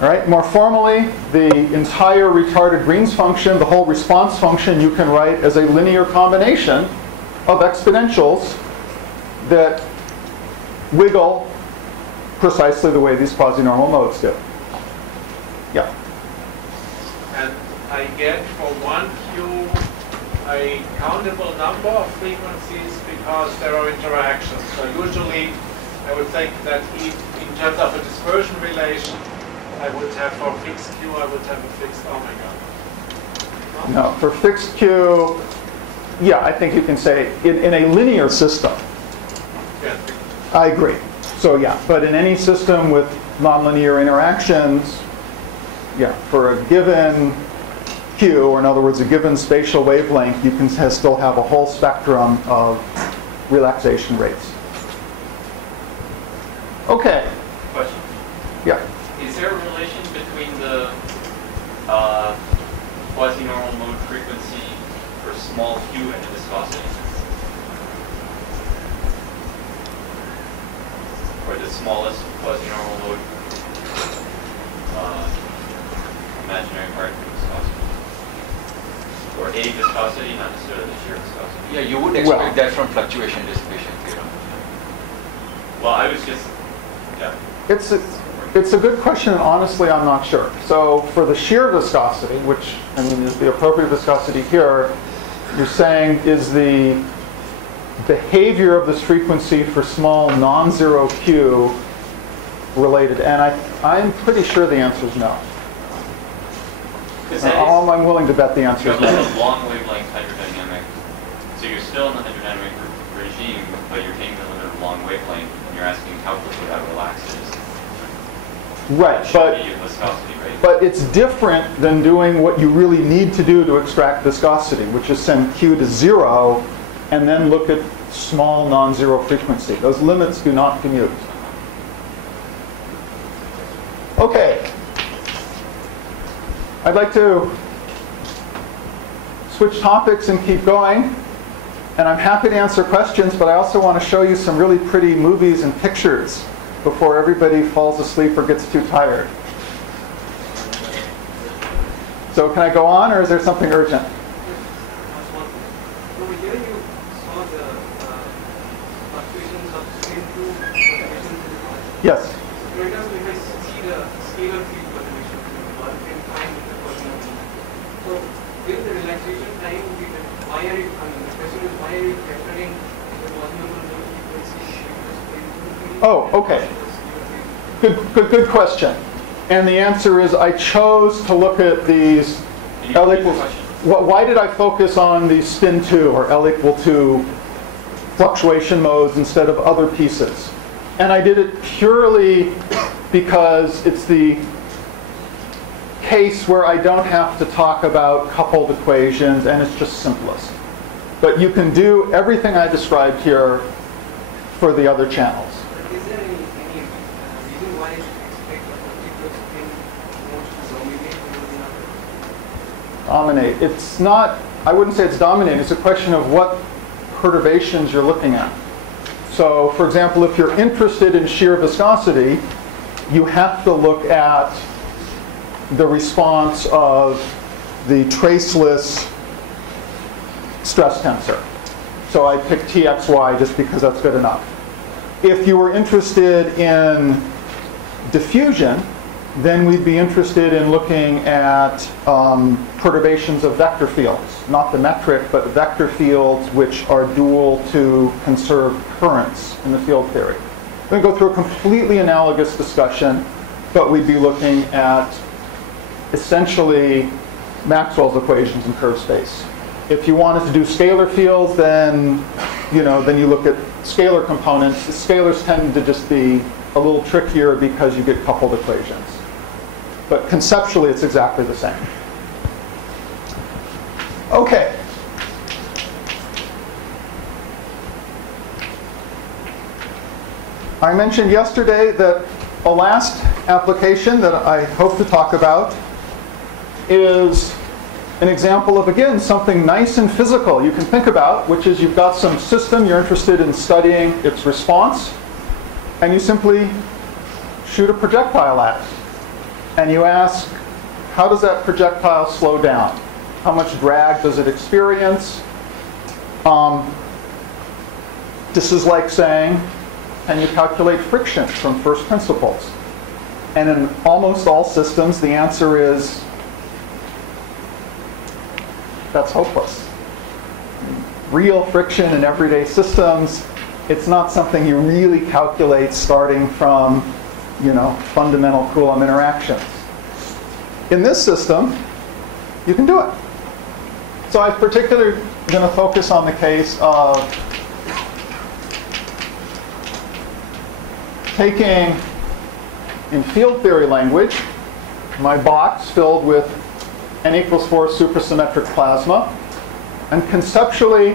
All right, more formally, the entire retarded Green's function, the whole response function, you can write as a linear combination of exponentials that wiggle precisely the way these quasi-normal modes do. Yeah. And I get for one Q a countable number of frequencies because there are interactions. So usually I would think that if in terms of a dispersion relation, I would have for fixed Q, I would have a fixed omega. No, for fixed Q, yeah, I think you can say in a linear system. Yeah. I agree. So yeah, but in any system with nonlinear interactions, yeah, for a given Q, or in other words, a given spatial wavelength, you can still have a whole spectrum of relaxation rates. Okay. Question. Yeah. Is there a relation between the quasi-normal mode frequency for small q and the viscosity? Or the smallest quasi-normal mode imaginary part of viscosity? Or a viscosity, not necessarily the shear viscosity? Yeah, you would expect that from fluctuation dissipation theorem. Well, I was just, yeah. It's a good question, and honestly, I'm not sure. So for the shear viscosity, which I mean is the appropriate viscosity here, you're saying is the behavior of this frequency for small non-zero Q related? And I'm pretty sure the answer is no. I'm willing to bet the answer is no. It's a long wavelength hydrodynamic. So you're still in the hydrodynamic regime, but you're taking the limit of long wavelength, and you're asking how quickly that relaxes. Right, but it's different than doing what you really need to do to extract viscosity, which is send Q to 0 and then look at small non-zero frequency. Those limits do not commute. Okay. I'd like to switch topics and keep going. And I'm happy to answer questions, but I also want to show you some really pretty movies and pictures before everybody falls asleep or gets too tired. So can I go on, or is there something urgent? Over here you saw the fluctuations of scale to perturbations. Yes. So it does, if I see the scalar field perturbation, one can find the perturbation. So will the relaxation time be the, why are you, I mean the question is why are you factoring the quasi-normal mode frequency? Oh, okay. Good question. And the answer is I chose to look at these Can you L repeat the equals. question? Why did I focus on the spin 2 or L equal to fluctuation modes instead of other pieces? And I did it purely because it's the case where I don't have to talk about coupled equations and it's just simplest. But you can do everything I described here for the other channels. Is there any reason why you expect a particular spin mode to dominate over the other? Dominate. It's not, I wouldn't say it's dominating. It's a question of what perturbations you're looking at. So, for example, if you're interested in shear viscosity, you have to look at the response of the traceless stress tensor. So I picked TXY just because that's good enough. If you were interested in diffusion, then we'd be interested in looking at perturbations of vector fields. Not the metric, but vector fields which are dual to conserved currents in the field theory. We're going to go through a completely analogous discussion, but we'd be looking at essentially Maxwell's equations in curved space. If you wanted to do scalar fields, then you look at scalar components. The scalars tend to just be a little trickier because you get coupled equations. But conceptually, it's exactly the same. Okay. I mentioned yesterday that a last application that I hope to talk about is an example of, again, something nice and physical you can think about, which is you've got some system you're interested in studying its response, and you simply shoot a projectile at it. And you ask, how does that projectile slow down? How much drag does it experience? This is like saying, can you calculate friction from first principles? And in almost all systems, the answer is, that's hopeless. Real friction in everyday systems, it's not something you really calculate starting from, fundamental Coulomb interactions. In this system, you can do it. So I'm particularly going to focus on the case of taking, in field theory language, my box filled with n=4 supersymmetric plasma. And conceptually,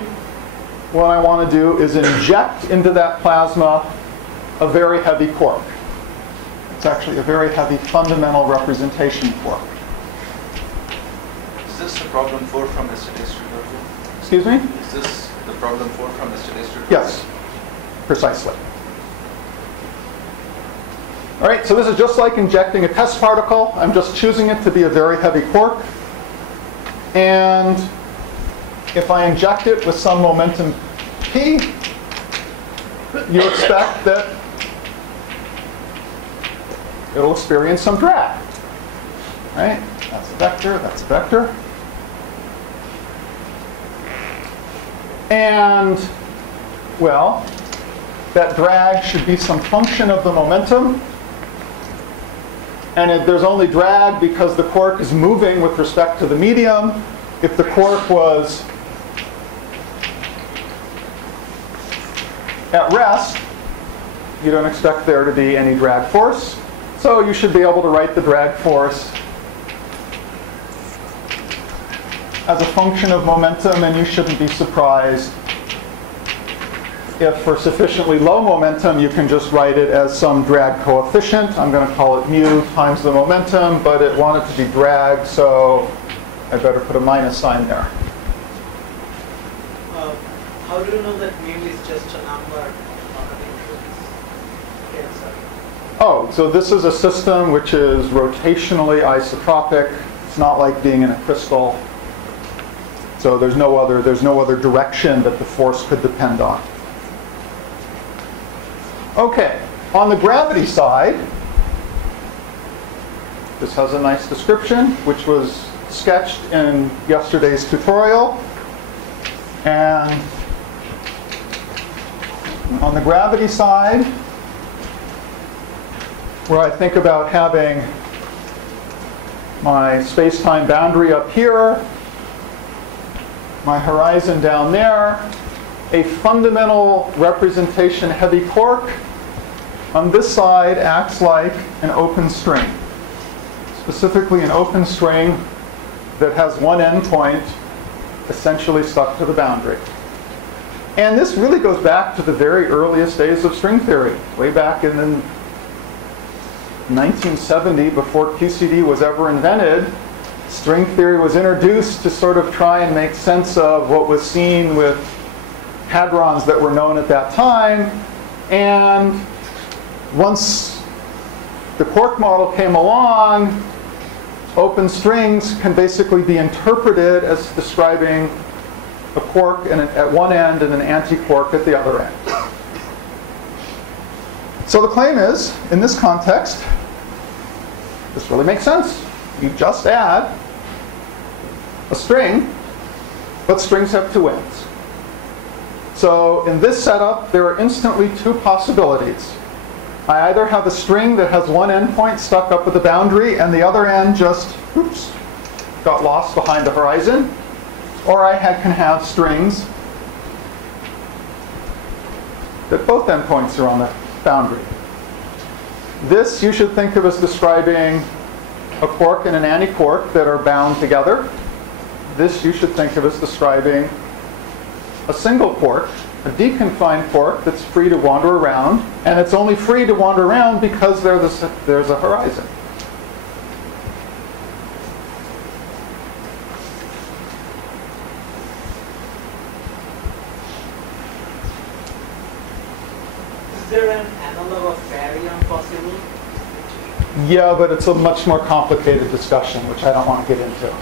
what I want to do is inject into that plasma a very heavy quark. It's actually a very heavy fundamental representation quark. Is this the problem 4 from yesterday's tutorial? Excuse me? Is this the problem 4 from yesterday's tutorial? Yes, precisely. All right, so this is just like injecting a test particle. I'm just choosing it to be a very heavy quark. And if I inject it with some momentum p, you expect that it'll experience some drag. Right? That's a vector, that's a vector. And, well, that drag should be some function of the momentum. And if there's only drag because the quark is moving with respect to the medium. If the quark was at rest, you don't expect there to be any drag force. So you should be able to write the drag force as a function of momentum, and you shouldn't be surprised if for sufficiently low momentum you can just write it as some drag coefficient. I'm going to call it mu times the momentum, but it wanted to be drag, so I better put a minus sign there. How do you know that mu is just a number, not an inference? Oh, so this is a system which is rotationally isotropic. It's not like being in a crystal. So there's no other direction that the force could depend on. Okay, on the gravity side, this has a nice description, which was sketched in yesterday's tutorial. And on the gravity side, where I think about having my space-time boundary up here, my horizon down there, a fundamental representation heavy quark on this side acts like an open string, specifically an open string that has one endpoint essentially stuck to the boundary. And this really goes back to the very earliest days of string theory, way back in 1970, before QCD was ever invented. String theory was introduced to sort of try and make sense of what was seen with hadrons that were known at that time. And once the quark model came along, open strings can basically be interpreted as describing a quark at one end and an anti-quark at the other end. So the claim is, in this context, this really makes sense. You just add a string, but strings have two ends. So in this setup, there are instantly two possibilities. I either have a string that has one endpoint stuck up at the boundary and the other end just, oops, got lost behind the horizon. Or I can have strings that both endpoints are on the boundary. This you should think of as describing a quark and an anti-quark that are bound together. This you should think of as describing a single quark, a deconfined quark that's free to wander around. And it's only free to wander around because there's a horizon. Is there an analog of baryon possible? Yeah, but it's a much more complicated discussion, which I don't want to get into.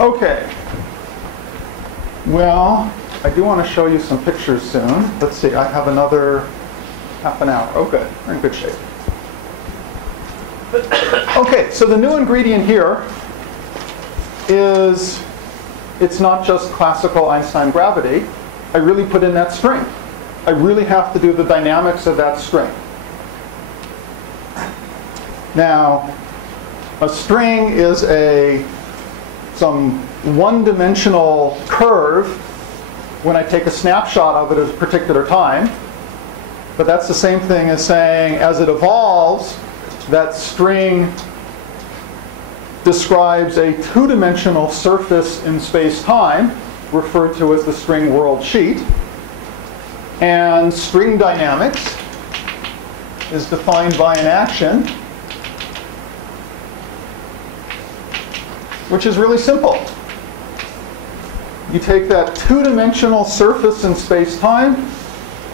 Okay. Well, I do want to show you some pictures soon. Let's see, I have another half an hour. Oh, good. We're in good shape. Okay, so the new ingredient here is it's not just classical Einstein gravity. I really put in that string. I really have to do the dynamics of that string. Now, a string is some one-dimensional curve when I take a snapshot of it at a particular time. But that's the same thing as saying, as it evolves, that string describes a two-dimensional surface in space-time, referred to as the string world sheet. And string dynamics is defined by an action, which is really simple. You take that two-dimensional surface in space-time,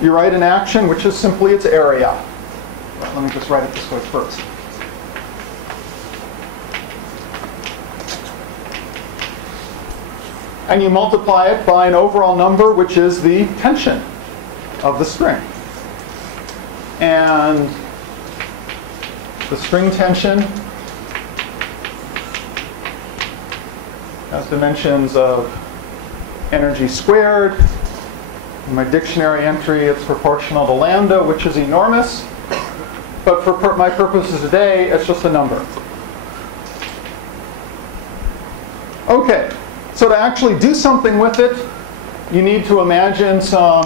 you write an action, which is simply its area. Let me just write it this way first. And you multiply it by an overall number, which is the tension of the string. And the string tension has dimensions of energy squared. In my dictionary entry, it's proportional to lambda, which is enormous. But for my purposes today, it's just a number. Okay, so to actually do something with it, you need to imagine some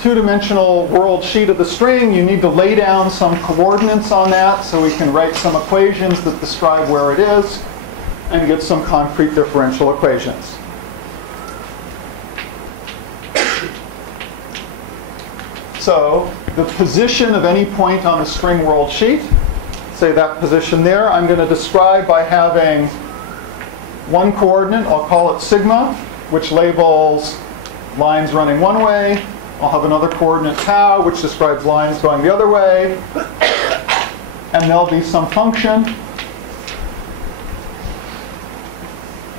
two-dimensional world sheet of the string. You need to lay down some coordinates on that so we can write some equations that describe where it is and get some concrete differential equations. So the position of any point on the string world sheet, say that position there, I'm going to describe by having one coordinate, I'll call it sigma, which labels lines running one way. I'll have another coordinate tau, which describes lines going the other way. And there'll be some function,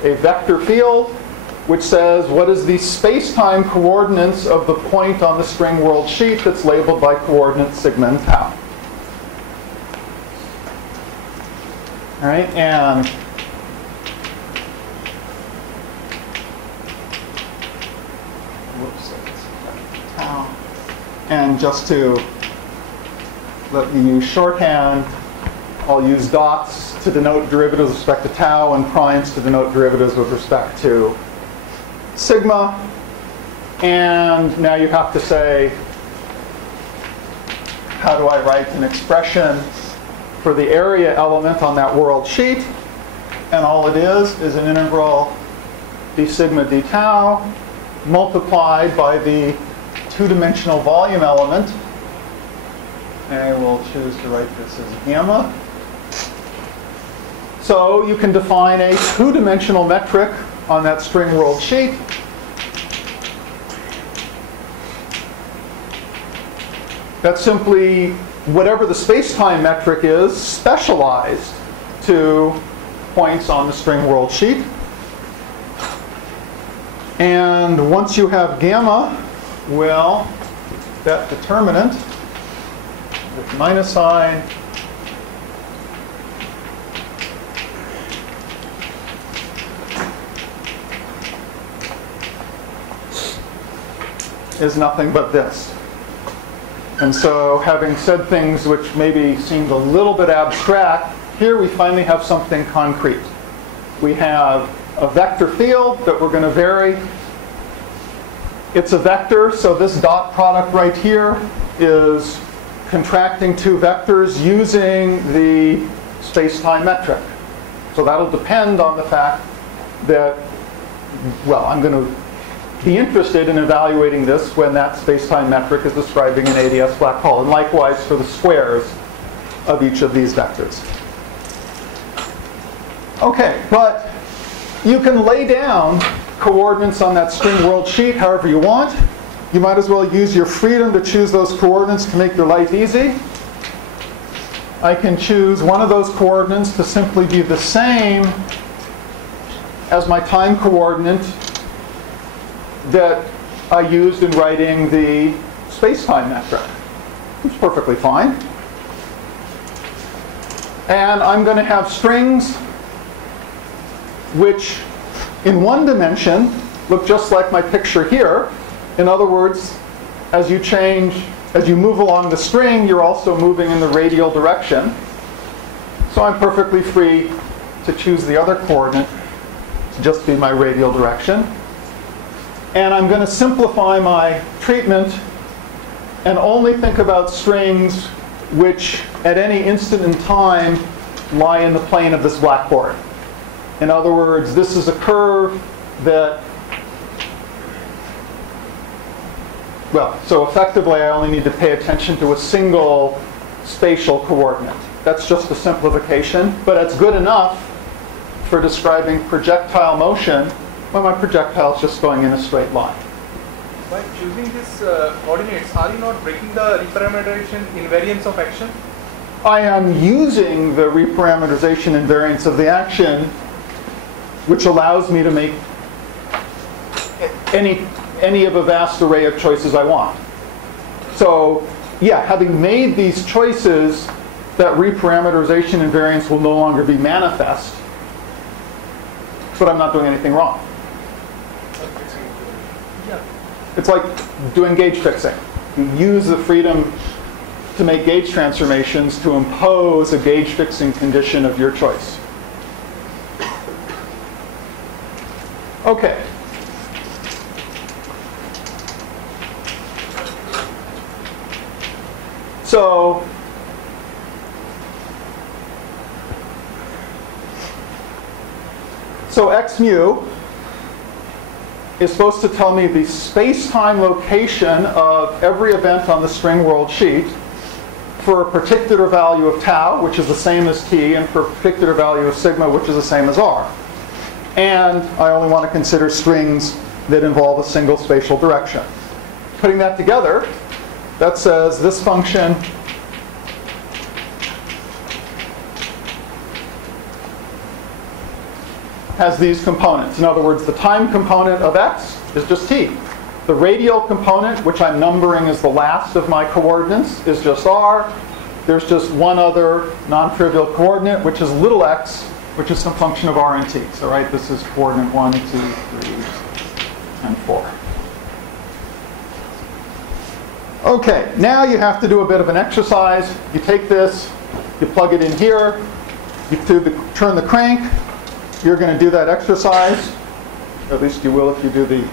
a vector field, which says what is the space-time coordinates of the point on the string world sheet that's labeled by coordinates sigma and tau. All right, and tau. And just to let me use shorthand, I'll use dots to denote derivatives with respect to tau and primes to denote derivatives with respect to sigma. And now you have to say, how do I write an expression for the area element on that world sheet? And all it is an integral d sigma d tau multiplied by the two-dimensional volume element. And I will choose to write this as gamma. So you can define a two-dimensional metric on that string world sheet. That's simply whatever the space-time metric is specialized to points on the string world sheet. And once you have gamma, well, that determinant with minus sign is nothing but this. And so having said things which maybe seemed a little bit abstract, here we finally have something concrete. We have a vector field that we're going to vary. It's a vector, so this dot product right here is contracting two vectors using the space-time metric. So that'll depend on the fact that, well, I'm going to be interested in evaluating this when that space-time metric is describing an ADS black hole, and likewise for the squares of each of these vectors. Okay, but you can lay down coordinates on that string world sheet however you want. You might as well use your freedom to choose those coordinates to make your life easy. I can choose one of those coordinates to simply be the same as my time coordinate that I used in writing the space-time metric. It's perfectly fine. And I'm going to have strings which in one dimension look just like my picture here. In other words, as you move along the string, you're also moving in the radial direction. So I'm perfectly free to choose the other coordinate to just be my radial direction. And I'm going to simplify my treatment and only think about strings which at any instant in time lie in the plane of this blackboard. In other words, this is a curve that, well, so effectively I only need to pay attention to a single spatial coordinate. That's just a simplification, but it's good enough for describing projectile motion when my projectile is just going in a straight line. By choosing these coordinates, are you not breaking the reparameterization invariance of action? I am using the reparameterization invariance of the action, which allows me to make any of a vast array of choices I want. So, yeah, having made these choices, that reparameterization invariance will no longer be manifest, but I'm not doing anything wrong. It's like doing gauge fixing. You use the freedom to make gauge transformations to impose a gauge fixing condition of your choice. Okay. So x mu is supposed to tell me the space-time location of every event on the string world sheet for a particular value of tau, which is the same as t, and for a particular value of sigma, which is the same as r. And I only want to consider strings that involve a single spatial direction. Putting that together, that says this function has these components. In other words, the time component of x is just t. The radial component, which I'm numbering as the last of my coordinates, is just r. there's just one other non-trivial coordinate, which is little x, which is some function of r and t. So right, this is coordinate 1, 2, 3, and 4. Okay, now you have to do a bit of an exercise. You take this, you plug it in here, you turn the crank. You're going to do that exercise. At least you will if you do the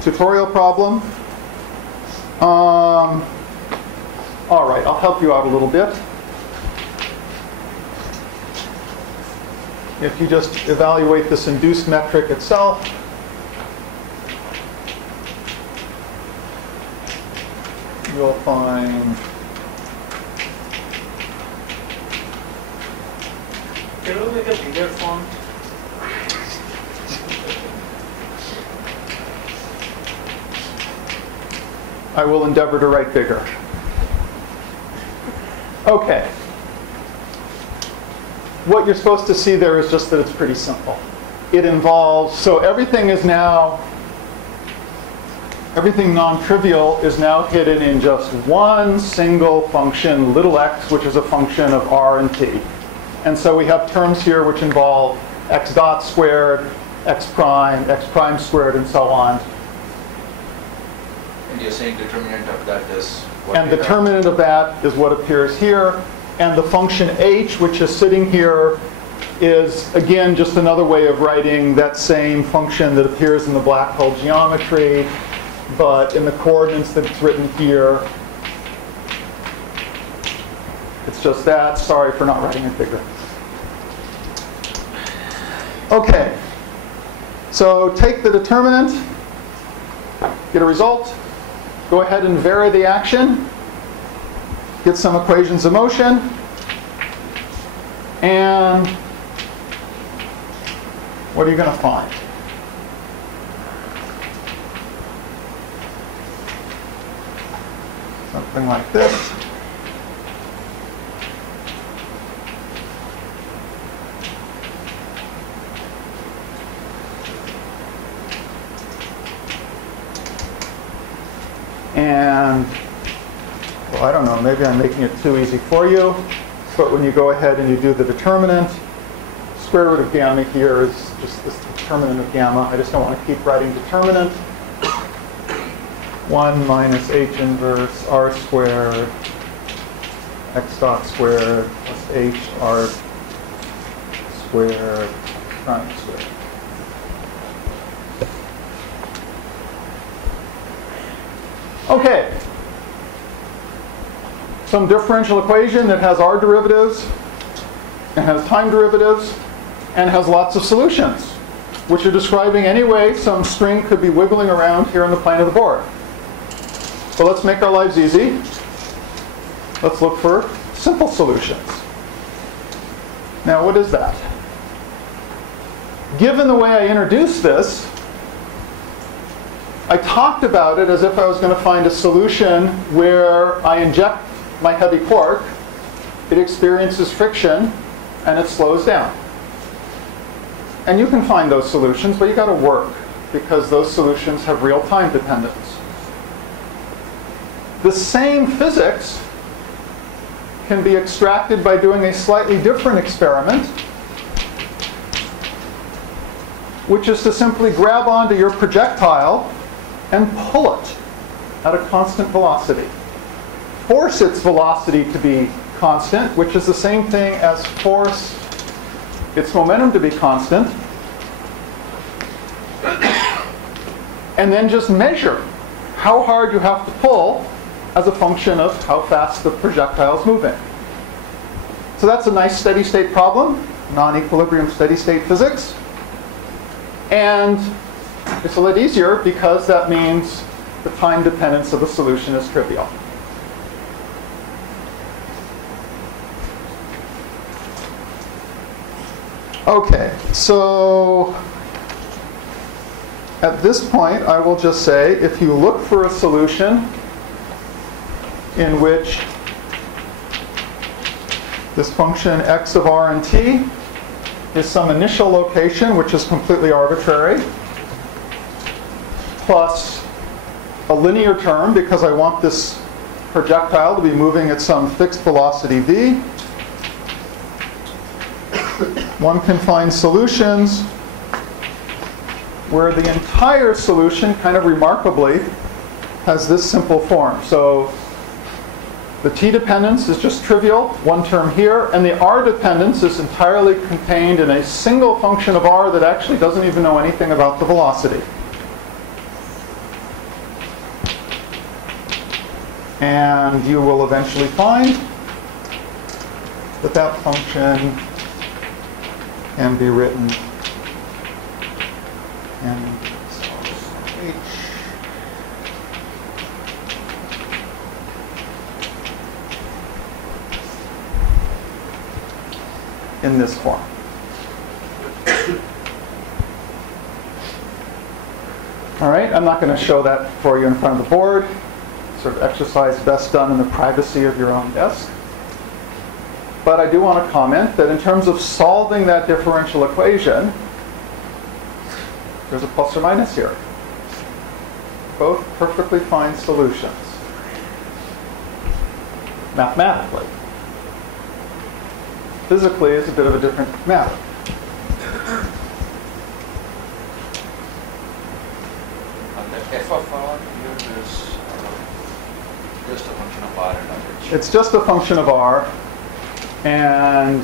tutorial problem. All right, I'll help you out a little bit. If you just evaluate this induced metric itself, you'll find can you make a bigger font? I will endeavor to write bigger. Okay. What you're supposed to see there is just that it's pretty simple. It involves, so everything non-trivial is now hidden in just one single function, little x, which is a function of r and t. And so we have terms here which involve x dot squared, x prime squared, and so on. And you're saying determinant of that is what? And the determinant of that is what appears here. And the function h, which is sitting here, is, again, just another way of writing that same function that appears in the black hole geometry, but in the coordinates that's written here. It's just that. Sorry for not writing it bigger. Okay. So take the determinant, get a result. Go ahead and vary the action. Get some equations of motion. And what are you going to find? Something like this. And, well, I don't know, maybe I'm making it too easy for you. But when you go ahead and you do the determinant, square root of gamma here is just this determinant of gamma. I just don't want to keep writing determinant. 1 minus h inverse r squared x dot squared plus h r squared prime squared. Okay. Some differential equation that has r derivatives, and has time derivatives, and has lots of solutions, which are describing anyway some string could be wiggling around here on the plane of the board. So let's make our lives easy. Let's look for simple solutions. Now, what is that? Given the way I introduced this, I talked about it as if I was going to find a solution where I inject my heavy quark, it experiences friction, and it slows down. And you can find those solutions, but you've got to work, because those solutions have real time dependence. The same physics can be extracted by doing a slightly different experiment, which is to simply grab onto your projectile and pull it at a constant velocity. Force its velocity to be constant, which is the same thing as force its momentum to be constant. And then just measure how hard you have to pull as a function of how fast the projectile is moving. So that's a nice steady state problem, non-equilibrium steady state physics. And it's a lot easier because that means the time dependence of the solution is trivial. Okay, so at this point, I will just say, if you look for a solution in which this function x of r and t is some initial location, which is completely arbitrary, plus a linear term, because I want this projectile to be moving at some fixed velocity v. One can find solutions where the entire solution, kind of remarkably, has this simple form. So the t dependence is just trivial, one term here, and the r dependence is entirely contained in a single function of r that actually doesn't even know anything about the velocity. And you will eventually find that that function can be written in h in this form. All right, I'm not going to show that for you in front of the board. Sort of exercise best done in the privacy of your own desk. But I do want to comment that in terms of solving that differential equation, there's a plus or minus here. Both perfectly fine solutions, mathematically. Physically is a bit of a different matter. And the f of r here is just a function of r and h. It's just a function of r, and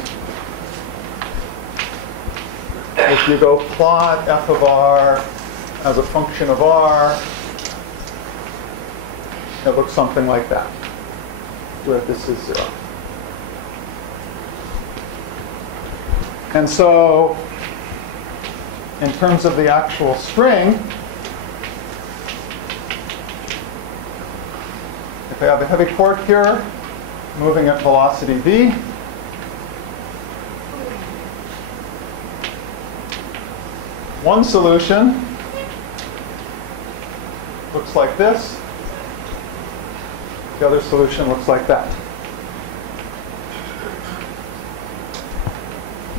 if you go plot f of r as a function of r, it looks something like that, where this is 0. And so, in terms of the actual string, if I have a heavy quark here, moving at velocity v, one solution looks like this. The other solution looks like that.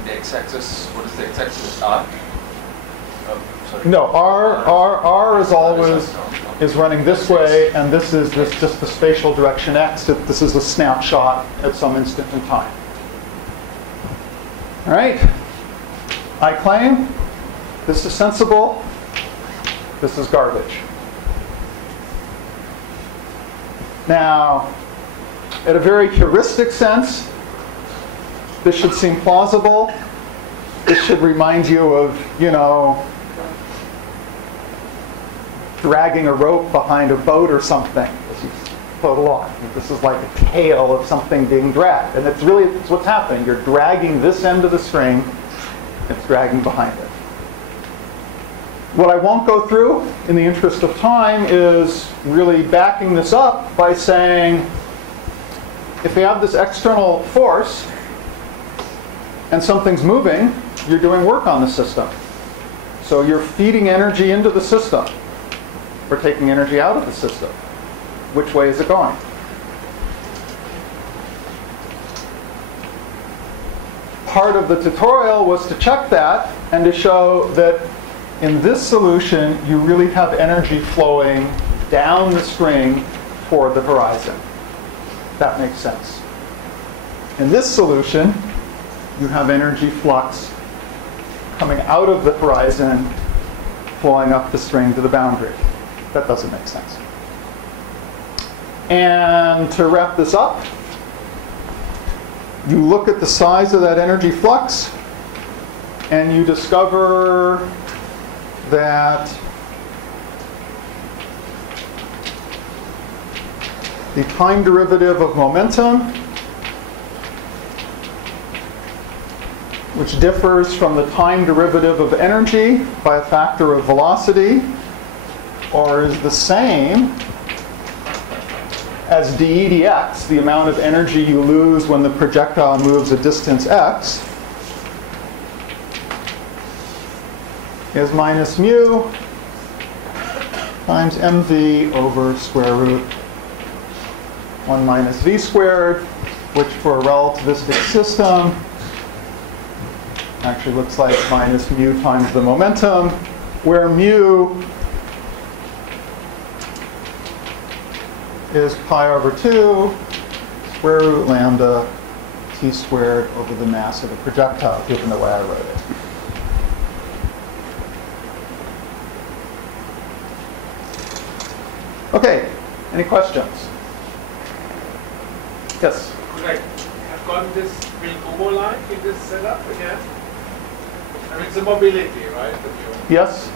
The x-axis, what is the x-axis? R? Sorry. No, R is always is running this way, and this is just the spatial direction x. This is a snapshot at some instant in time. All right. I claim this is sensible. This is garbage. Now, at a very heuristic sense, this should seem plausible. This should remind you of, dragging a rope behind a boat or something as you float along. This is like a tail of something being dragged. And it's what's happening. You're dragging this end of the string. It's dragging behind it. What I won't go through in the interest of time is really backing this up by saying, if we have this external force and something's moving, you're doing work on the system. So you're feeding energy into the system. Or taking energy out of the system. Which way is it going? Part of the tutorial was to check that and to show that in this solution, you really have energy flowing down the string toward the horizon. That makes sense. In this solution, you have energy flux coming out of the horizon, flowing up the string to the boundary. That doesn't make sense. And to wrap this up, you look at the size of that energy flux, and you discover that the time derivative of momentum, which differs from the time derivative of energy by a factor of velocity, or is the same as dE dx, the amount of energy you lose when the projectile moves a distance x, is minus mu times mv over square root 1 minus v squared, which for a relativistic system actually looks like minus mu times the momentum, where mu is pi over 2 square root lambda t squared over the mass of the projectile, given the way I wrote it. Okay, any questions? Yes? Could I have gotten this green Kubo line in this setup again? I mean, it's a mobility, right? Yes?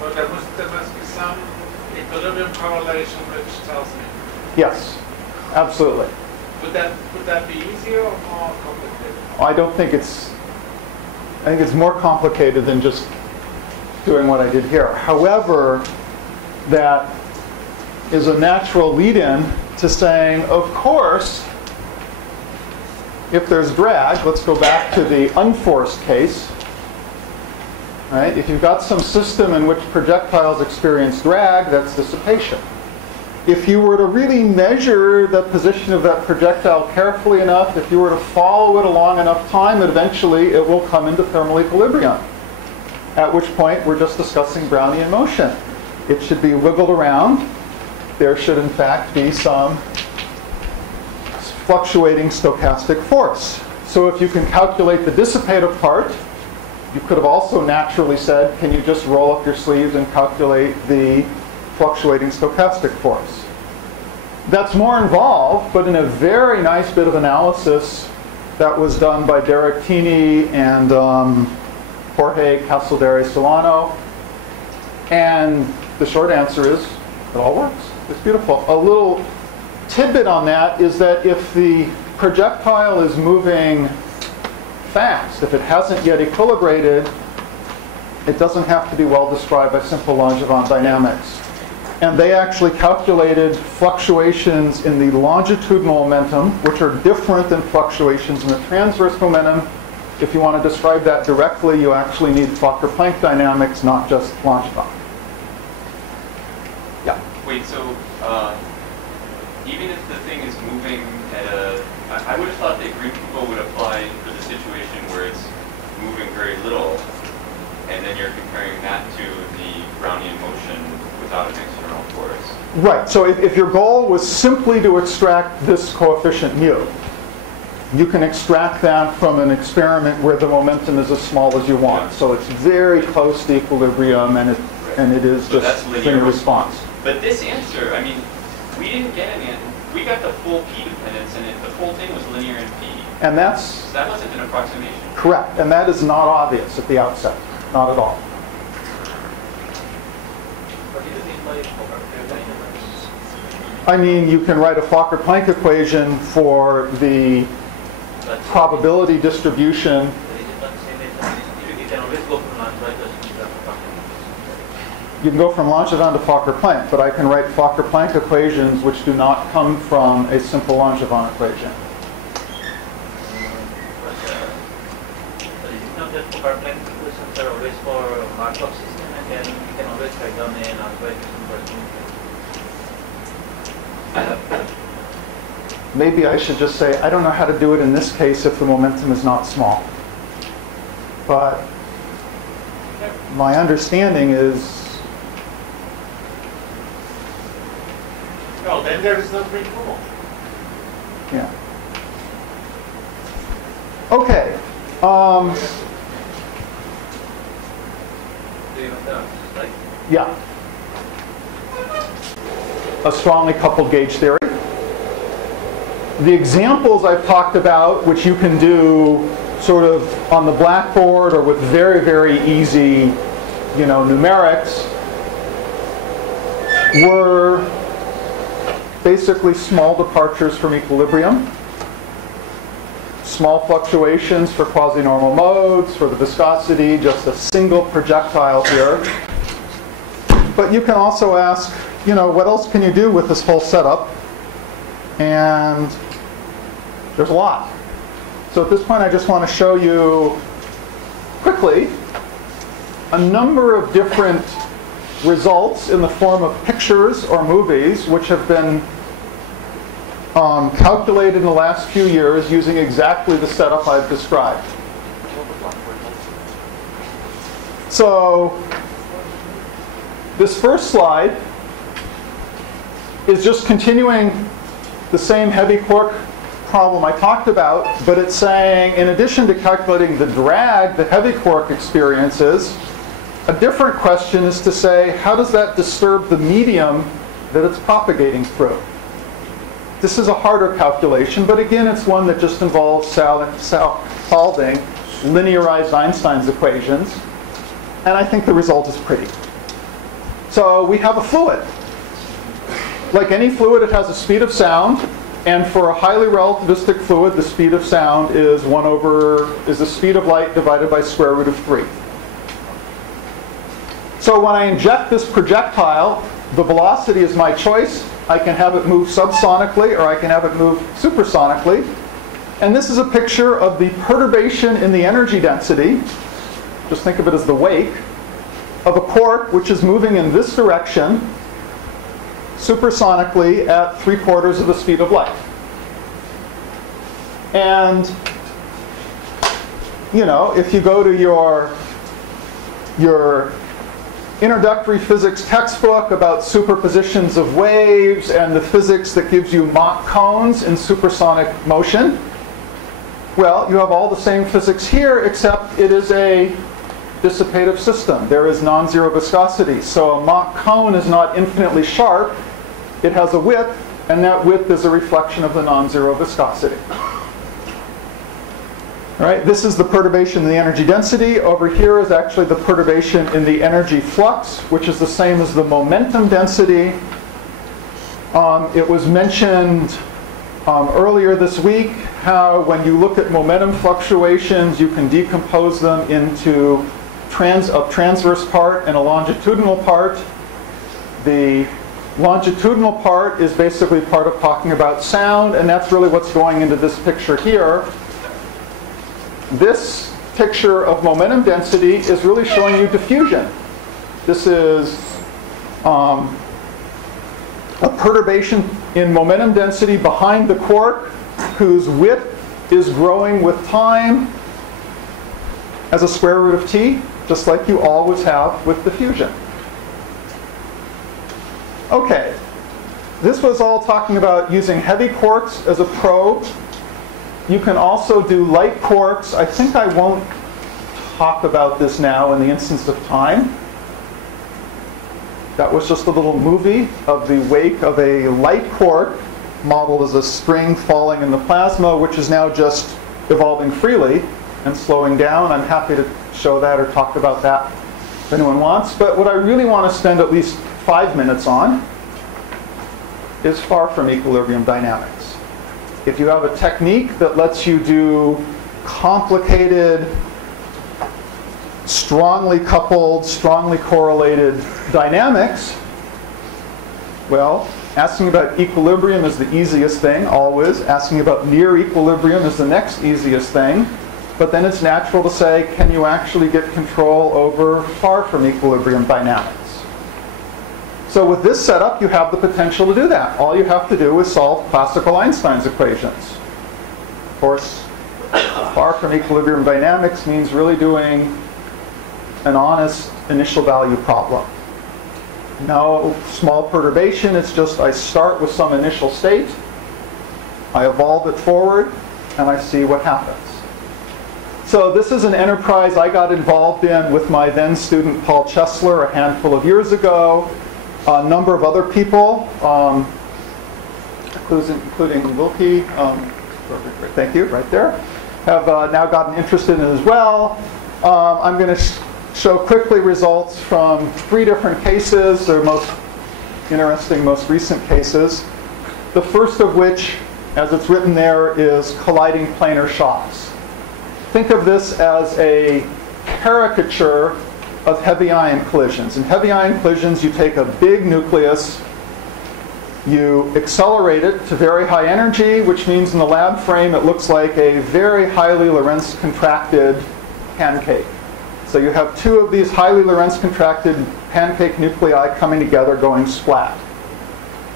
So there must be some equilibrium correlation which tells me. Yes, absolutely. Would that be easier or more complicated? I think it's more complicated than just doing what I did here. However, that is a natural lead-in to saying, of course, if there's drag, let's go back to the unforced case. Right? If you've got some system in which projectiles experience drag, that's dissipation. If you were to really measure the position of that projectile carefully enough, if you were to follow it a long enough time, eventually it will come into thermal equilibrium. At which point we're just discussing Brownian motion. It should be wiggled around. There should in fact be some fluctuating stochastic force. So if you can calculate the dissipative part, you could have also naturally said, can you just roll up your sleeves and calculate the fluctuating stochastic force? That's more involved, but in a very nice bit of analysis that was done by Derek Tini and Jorge Castleberry-Solano. And the short answer is, it all works. It's beautiful. A little tidbit on that is that if the projectile is moving fast, if it hasn't yet equilibrated, it doesn't have to be well described by simple Langevin dynamics. And they actually calculated fluctuations in the longitudinal momentum, which are different than fluctuations in the transverse momentum. If you want to describe that directly, you actually need Fokker-Planck dynamics, not just Langevin. Yeah? Wait, so even if the thing is moving at a... I would have thought that green Kubo would apply for the situation where it's moving very little, and then you're comparing that to the Brownian motion without an external force. Right. So if your goal was simply to extract this coefficient mu, you can extract that from an experiment where the momentum is as small as you want. So it's very close to equilibrium, and it is so just that's linear response. But this answer, I mean, we didn't get an answer. We got the full p dependence, and the whole thing was linear in p. And that's... So that wasn't an approximation. Correct. And that is not obvious at the outset. Not at all. I mean, you can write a Fokker-Planck equation for the probability distribution. You can go from Langevin to Fokker-Planck, but I can write Fokker-Planck equations which do not come from a simple Langevin equation. Not just Fokker-Planck equations are always for Markov system, and then you can always write down an alpha equation for Maybe I should just say, I don't know how to do it in this case if the momentum is not small. But my understanding is... No, then there is no green Kubo. Yeah. Okay. Yeah. A strongly coupled gauge theory. The examples I've talked about, which you can do sort of on the blackboard or with very, very easy, numerics, were basically small departures from equilibrium, small fluctuations for quasi-normal modes, for the viscosity, just a single projectile here. But you can also ask, what else can you do with this whole setup? And there's a lot. So at this point, I just want to show you quickly a number of different results in the form of pictures or movies which have been calculated in the last few years using exactly the setup I've described. So this first slide is just continuing the same heavy quark problem I talked about, but it's saying, in addition to calculating the drag the heavy quark experiences, a different question is to say, how does that disturb the medium that it's propagating through? This is a harder calculation, but again, it's one that just involves solving linearized Einstein's equations, and I think the result is pretty. So we have a fluid. Like any fluid, it has a speed of sound, and for a highly relativistic fluid, the speed of sound is the speed of light divided by square root of 3. So when I inject this projectile, the velocity is my choice. I can have it move subsonically, or I can have it move supersonically. And this is a picture of the perturbation in the energy density, just think of it as the wake, of a quark which is moving in this direction, supersonically at 3/4 of the speed of light. And, you know, if you go to your introductory physics textbook about superpositions of waves and the physics that gives you Mach cones in supersonic motion, well, you have all the same physics here, except it is a dissipative system. There is non-zero viscosity. So a Mach cone is not infinitely sharp. It has a width, and that width is a reflection of the non-zero viscosity. All right, this is the perturbation in the energy density. Over here is actually the perturbation in the energy flux, which is the same as the momentum density. It was mentioned earlier this week how when you look at momentum fluctuations, you can decompose them into a transverse part and a longitudinal part. The longitudinal part is basically part of talking about sound, and that's really what's going into this picture here. This picture of momentum density is really showing you diffusion. This is a perturbation in momentum density behind the quark, whose width is growing with time as a square root of t, just like you always have with diffusion. Okay, this was all talking about using heavy quarks as a probe. You can also do light quarks. I think I won't talk about this now in the instance of time. That was just a little movie of the wake of a light quark modeled as a string falling in the plasma, which is now just evolving freely and slowing down. I'm happy to show that or talk about that if anyone wants. But what I really want to spend at least 5 minutes on is far from equilibrium dynamics. If you have a technique that lets you do complicated, strongly coupled, strongly correlated dynamics, well, asking about equilibrium is the easiest thing, always. Asking about near equilibrium is the next easiest thing. But then it's natural to say, can you actually get control over far from equilibrium dynamics? So with this setup, you have the potential to do that. All you have to do is solve classical Einstein's equations. Of course, far from equilibrium dynamics means really doing an honest initial value problem. No small perturbation. It's just I start with some initial state, I evolve it forward, and I see what happens. So this is an enterprise I got involved in with my then student Paul Chesler a handful of years ago. A number of other people, including Wilkie, thank you, right there, have now gotten interested in it as well. I'm going to show quickly results from 3 different cases, or most interesting, most recent cases. The first of which, as it's written there, is colliding planar shocks. Think of this as a caricature of heavy ion collisions. In heavy ion collisions, you take a big nucleus, you accelerate it to very high energy, which means in the lab frame it looks like a very highly Lorentz contracted pancake. So you have 2 of these highly Lorentz contracted pancake nuclei coming together going splat.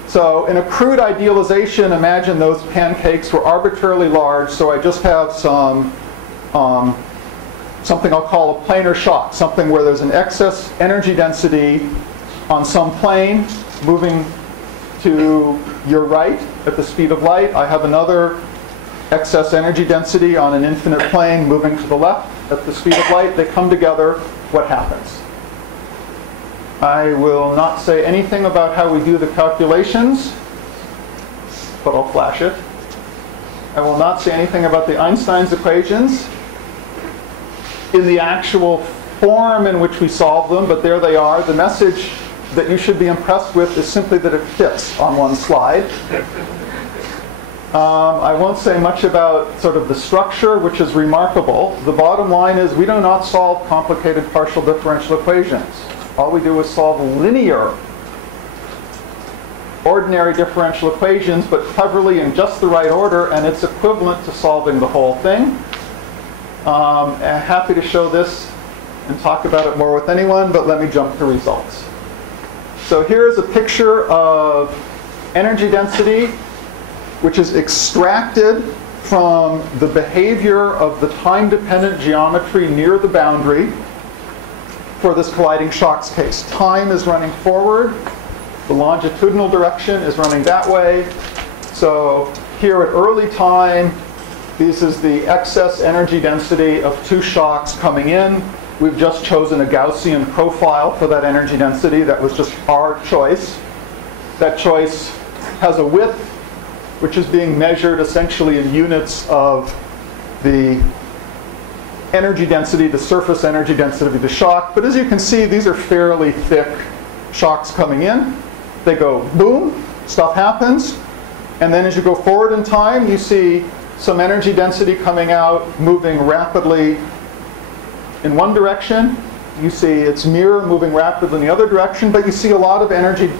So in a crude idealization, imagine those pancakes were arbitrarily large, so I just have some something I'll call a planar shock, something where there's an excess energy density on some plane moving to your right at the speed of light. I have another excess energy density on an infinite plane moving to the left at the speed of light. They come together. What happens? I will not say anything about how we do the calculations, but I'll flash it. I will not say anything about the Einstein's equations in the actual form in which we solve them, but there they are. The message that you should be impressed with is simply that it fits on one slide. I won't say much about sort of the structure, which is remarkable. The bottom line is we do not solve complicated partial differential equations. All we do is solve linear, ordinary differential equations, but cleverly in just the right order, and it's equivalent to solving the whole thing. I'm happy to show this and talk about it more with anyone, but let me jump to results. So here's a picture of energy density, which is extracted from the behavior of the time-dependent geometry near the boundary for this colliding shocks case. Time is running forward. The longitudinal direction is running that way. So here at early time, this is the excess energy density of two shocks coming in. We've just chosen a Gaussian profile for that energy density. That was just our choice. That choice has a width, which is being measured essentially in units of the energy density, the surface energy density of the shock. But as you can see, these are fairly thick shocks coming in. They go boom, stuff happens. And then as you go forward in time, you see some energy density coming out, moving rapidly in one direction. You see its mirror moving rapidly in the other direction, but you see a lot of energy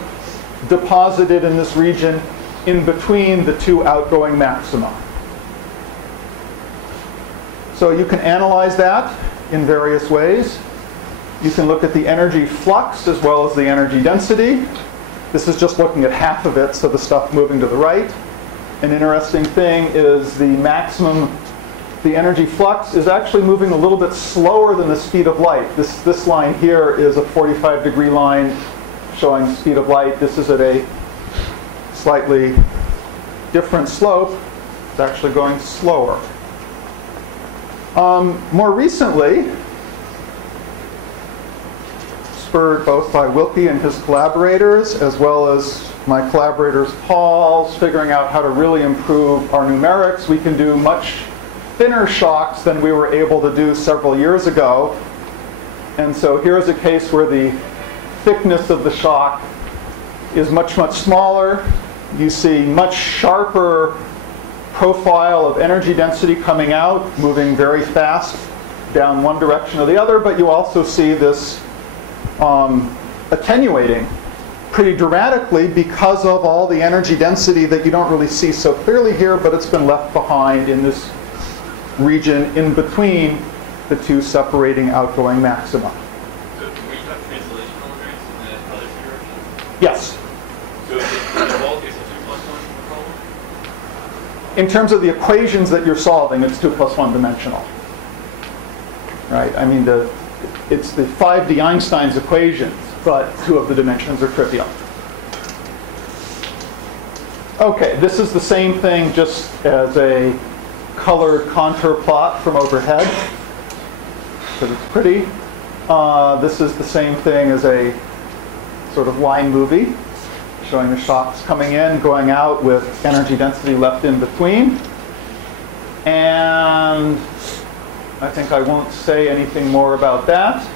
deposited in this region in between the two outgoing maxima. So you can analyze that in various ways. You can look at the energy flux as well as the energy density. This is just looking at half of it, so the stuff moving to the right. An interesting thing is the maximum, the energy flux is actually moving a little bit slower than the speed of light. This line here is a 45-degree line showing the speed of light. This is at a slightly different slope. It's actually going slower. More recently, spurred both by Wilke and his collaborators, as well as my collaborators Paul's figuring out how to really improve our numerics, we can do much thinner shocks than we were able to do several years ago. And so here's a case where the thickness of the shock is much, much smaller. You see much sharper profile of energy density coming out, moving very fast down one direction or the other, but you also see this attenuating pretty dramatically because of all the energy density that you don't really see so clearly here, but it's been left behind in this region in between the two separating outgoing maxima. So can we talk translational rates in the other two directions? Yes. So is it all cases 2 plus 1 problem? In terms of the equations that you're solving, it's 2 plus 1 dimensional. Right? I mean, it's the 5D Einstein's equations, but 2 of the dimensions are trivial. Okay, this is the same thing just as a colored contour plot from overhead, because it's pretty. This is the same thing as a sort of line movie, showing the shocks coming in, going out with energy density left in between. And I think I won't say anything more about that.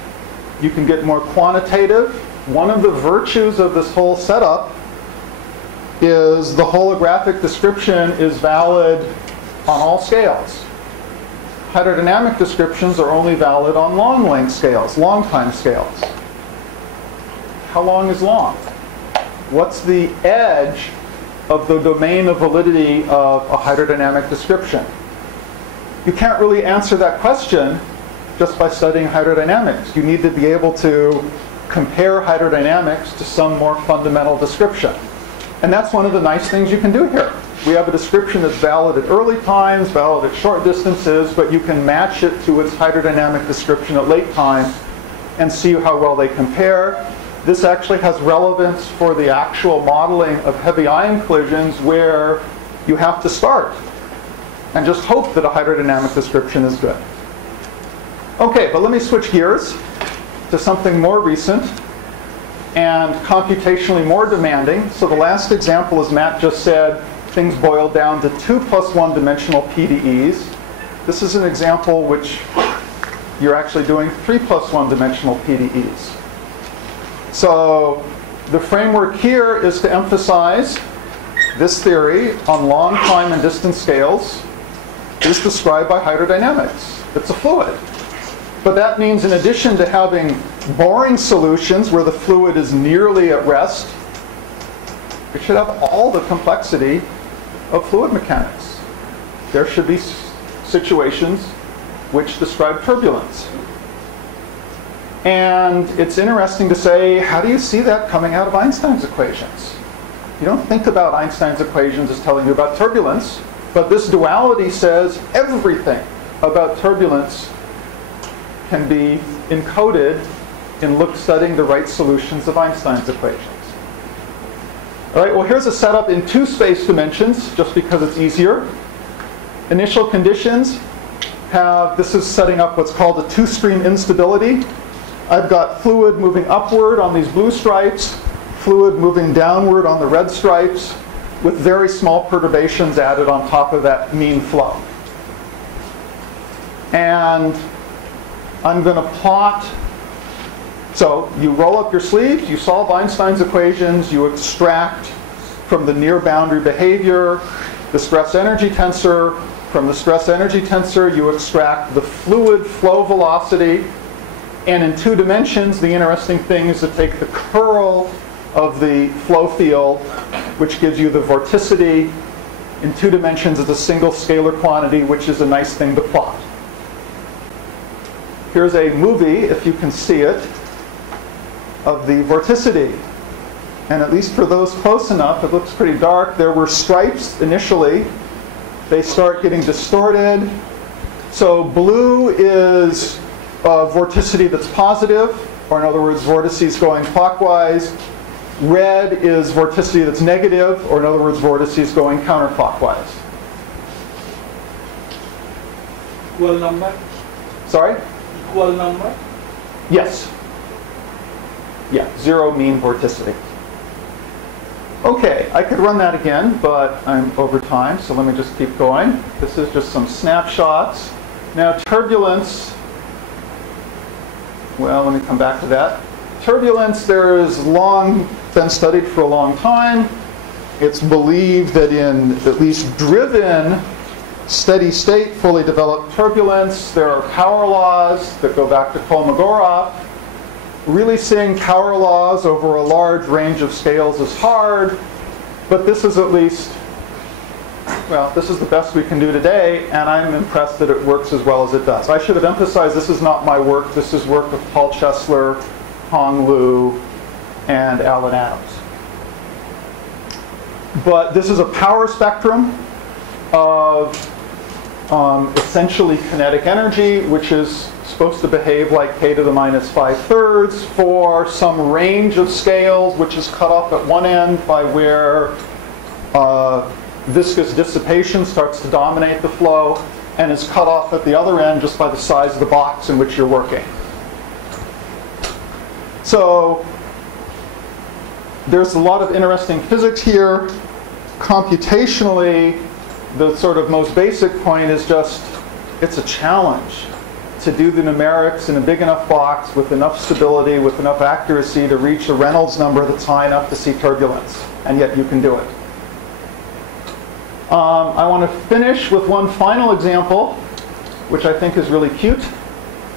You can get more quantitative. One of the virtues of this whole setup is the holographic description is valid on all scales. Hydrodynamic descriptions are only valid on long length scales, long time scales. How long is long? What's the edge of the domain of validity of a hydrodynamic description? You can't really answer that question just by studying hydrodynamics. You need to be able to compare hydrodynamics to some more fundamental description. And that's one of the nice things you can do here. We have a description that's valid at early times, valid at short distances, but you can match it to its hydrodynamic description at late time and see how well they compare. this actually has relevance for the actual modeling of heavy ion collisions, where you have to start and just hope that a hydrodynamic description is good. Okay, but let me switch gears to something more recent and computationally more demanding. So the last example, as Matt just said, things boil down to 2 + 1 dimensional PDEs. This is an example which you're actually doing 3 + 1 dimensional PDEs. So the framework here is to emphasize this theory on long time and distance scales is described by hydrodynamics. It's a fluid. But that means in addition to having boring solutions where the fluid is nearly at rest, it should have all the complexity of fluid mechanics. There should be situations which describe turbulence. And it's interesting to say, how do you see that coming out of Einstein's equations? You don't think about Einstein's equations as telling you about turbulence, but this duality says everything about turbulence can be encoded in studying the right solutions of Einstein's equations. All right, well, here's a setup in 2 space dimensions, just because it's easier. Initial conditions have, this is setting up what's called a 2-stream instability. I've got fluid moving upward on these blue stripes, fluid moving downward on the red stripes, with very small perturbations added on top of that mean flow. And I'm going to plot, so you roll up your sleeves, you solve Einstein's equations, you extract from the near boundary behavior the stress energy tensor. From the stress energy tensor, you extract the fluid flow velocity. And in 2 dimensions, the interesting thing is to take the curl of the flow field, which gives you the vorticity. In 2 dimensions, it's a single scalar quantity, which is a nice thing to plot. Here's a movie, if you can see it, of the vorticity. And at least for those close enough, it looks pretty dark. There were stripes initially. They start getting distorted. So blue is vorticity that's positive, or in other words, vortices going clockwise. Red is vorticity that's negative, or in other words, vortices going counterclockwise. Equal number? Sorry? Equal number? Yes. Yeah, 0 mean vorticity. Okay, I could run that again, but I'm over time, so let me just keep going. This is just some snapshots. Now, turbulence, well, let me come back to that. Turbulence, there is long been studied for a long time. It's believed that in at least driven steady state, fully developed turbulence, there are power laws that go back to Kolmogorov. Really seeing power laws over a large range of scales is hard, but this is at least, well, this is the best we can do today, and I'm impressed that it works as well as it does. I should have emphasized this is not my work. This is work of Paul Chesler, Hong Lu, and Alan Adams. But this is a power spectrum of essentially kinetic energy, which is supposed to behave like k to the minus 5/3 for some range of scales, which is cut off at one end by where viscous dissipation starts to dominate the flow, and is cut off at the other end just by the size of the box in which you're working. So there's a lot of interesting physics here. Computationally, the sort of most basic point is just, it's a challenge to do the numerics in a big enough box with enough stability, with enough accuracy to reach a Reynolds number that's high enough to see turbulence. And yet you can do it. I want to finish with one final example, which I think is really cute,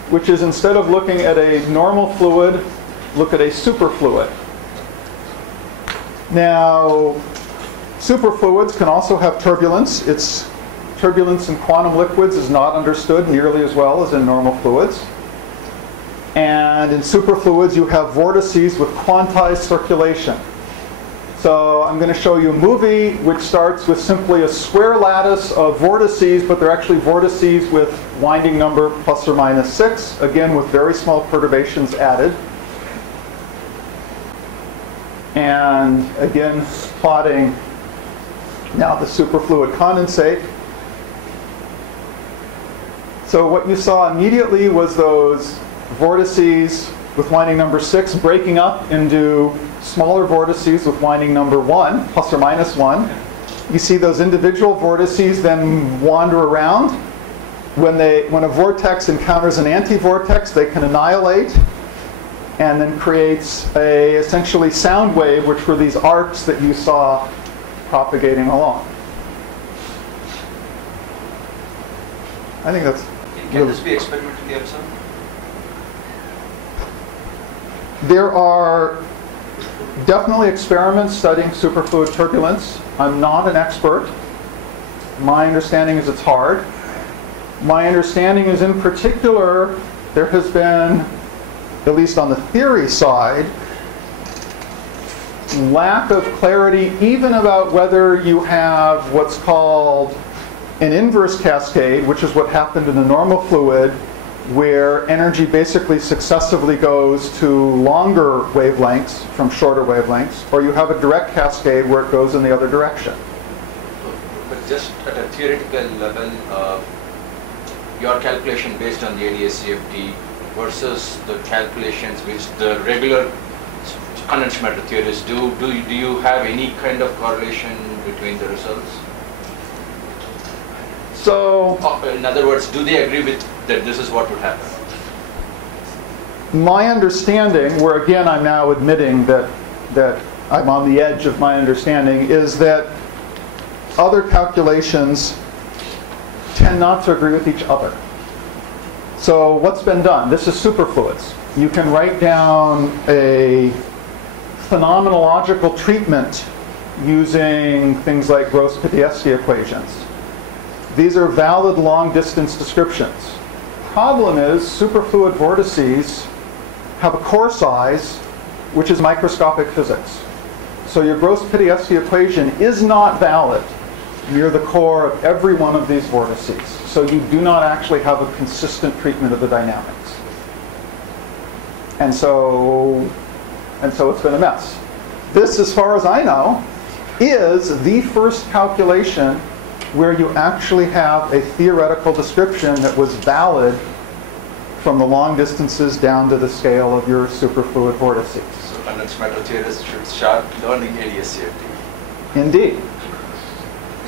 which is instead of looking at a normal fluid, look at a superfluid. Now, superfluids can also have turbulence. Its turbulence in quantum liquids is not understood nearly as well as in normal fluids. And in superfluids, you have vortices with quantized circulation. So I'm going to show you a movie which starts with simply a square lattice of vortices, but they're actually vortices with winding number plus or minus 6, again with very small perturbations added. And again, plotting now the superfluid condensate. So what you saw immediately was those vortices with winding number 6 breaking up into smaller vortices with winding number 1, plus or minus 1. You see those individual vortices then wander around. When a vortex encounters an anti-vortex, they can annihilate, and then creates a essentially sound wave, which were these arcs that you saw propagating along. I think that's... Can this be experimentally observed? There are definitely experiments studying superfluid turbulence. I'm not an expert. My understanding is it's hard. My understanding is, in particular, there has been, at least on the theory side, lack of clarity even about whether you have what's called an inverse cascade, which is what happened in the normal fluid, where energy basically successively goes to longer wavelengths from shorter wavelengths, or you have a direct cascade where it goes in the other direction. But just at a theoretical level, your calculation based on the IISc versus the calculations which the regular condensed matter theorists do you have any kind of correlation between the results? So, in other words, do they agree with that this is what would happen? my understanding, where again I'm now admitting that I'm on the edge of my understanding, is that other calculations tend not to agree with each other. So what's been done? This is superfluids. You can write down a phenomenological treatment using things like Gross-Podolsky equations. These are valid long-distance descriptions. Problem is, superfluid vortices have a core size which is microscopic physics. So your Gross-Podolsky equation is not valid near the core of every one of these vortices. So you do not actually have a consistent treatment of the dynamics. And so it's been a mess. This, as far as I know, is the first calculation where you actually have a theoretical description that was valid from the long distances down to the scale of your superfluid vortices. So condensed matter theorists should start learning IISc. Indeed.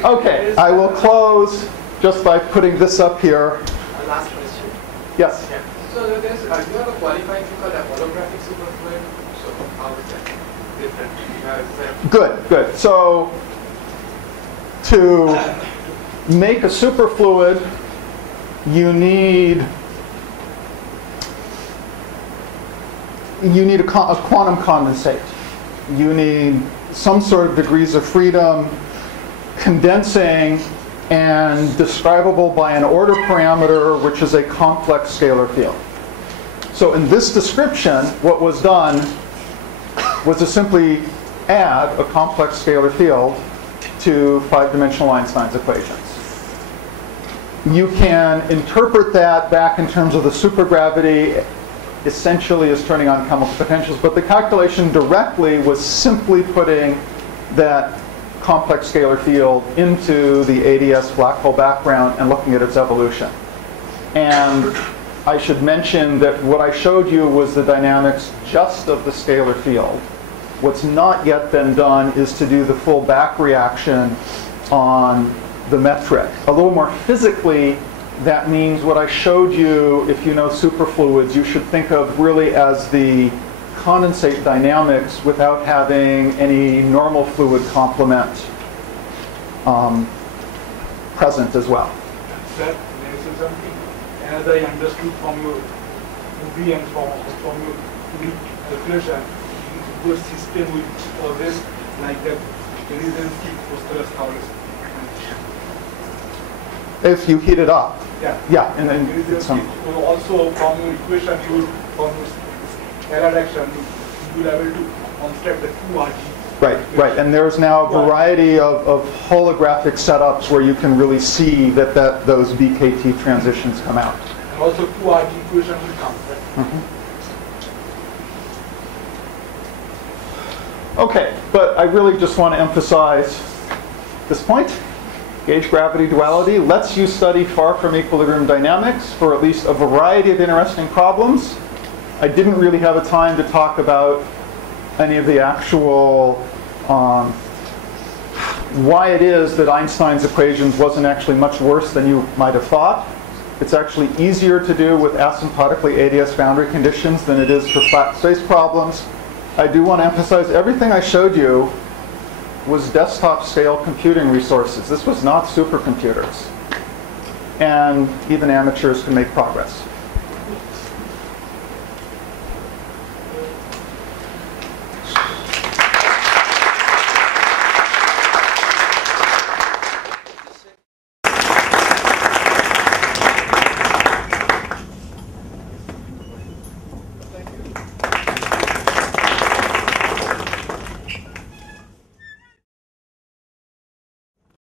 Okay, I will close just by putting this up here. Last question. Yes? Yeah. So you have a qualifying thing called a holographic superfluid. So how is that different? Good. So to make a superfluid, you need a quantum condensate. You need some sort of degrees of freedom, condensing, and describable by an order parameter, which is a complex scalar field. So in this description, what was done was to simply add a complex scalar field to five-dimensional Einstein's equations. You can interpret that back in terms of the supergravity essentially as turning on chemical potentials, but the calculation directly was simply putting that complex scalar field into the ADS black hole background and looking at its evolution. And I should mention that what I showed you was the dynamics just of the scalar field. What's not yet been done is to do the full back reaction on the metric. A little more physically, that means what I showed you, if you know superfluids, you should think of really as the condensate dynamics without having any normal fluid complement present as well. Sir, may I say something? As I understood from your movie and from your calculation, your system will always like that resiliency Posterous-Howlett. If you heat it up. Yeah. And then some. Also from your equation, from error action, you will be able to construct the 2RG. Right. And there's now a variety of holographic setups where you can really see that those BKT transitions come out. And also 2RG equation will come, right? Mm-hmm. Okay, but I really just want to emphasize this point. Gauge gravity duality lets you study far from equilibrium dynamics for at least a variety of interesting problems. I didn't really have a time to talk about any of the actual why it is that Einstein's equations wasn't actually much worse than you might have thought. It's actually easier to do with asymptotically ADS boundary conditions than it is for flat space problems. I do want to emphasize everything I showed you was desktop scale computing resources. This was not supercomputers. And even amateurs can make progress.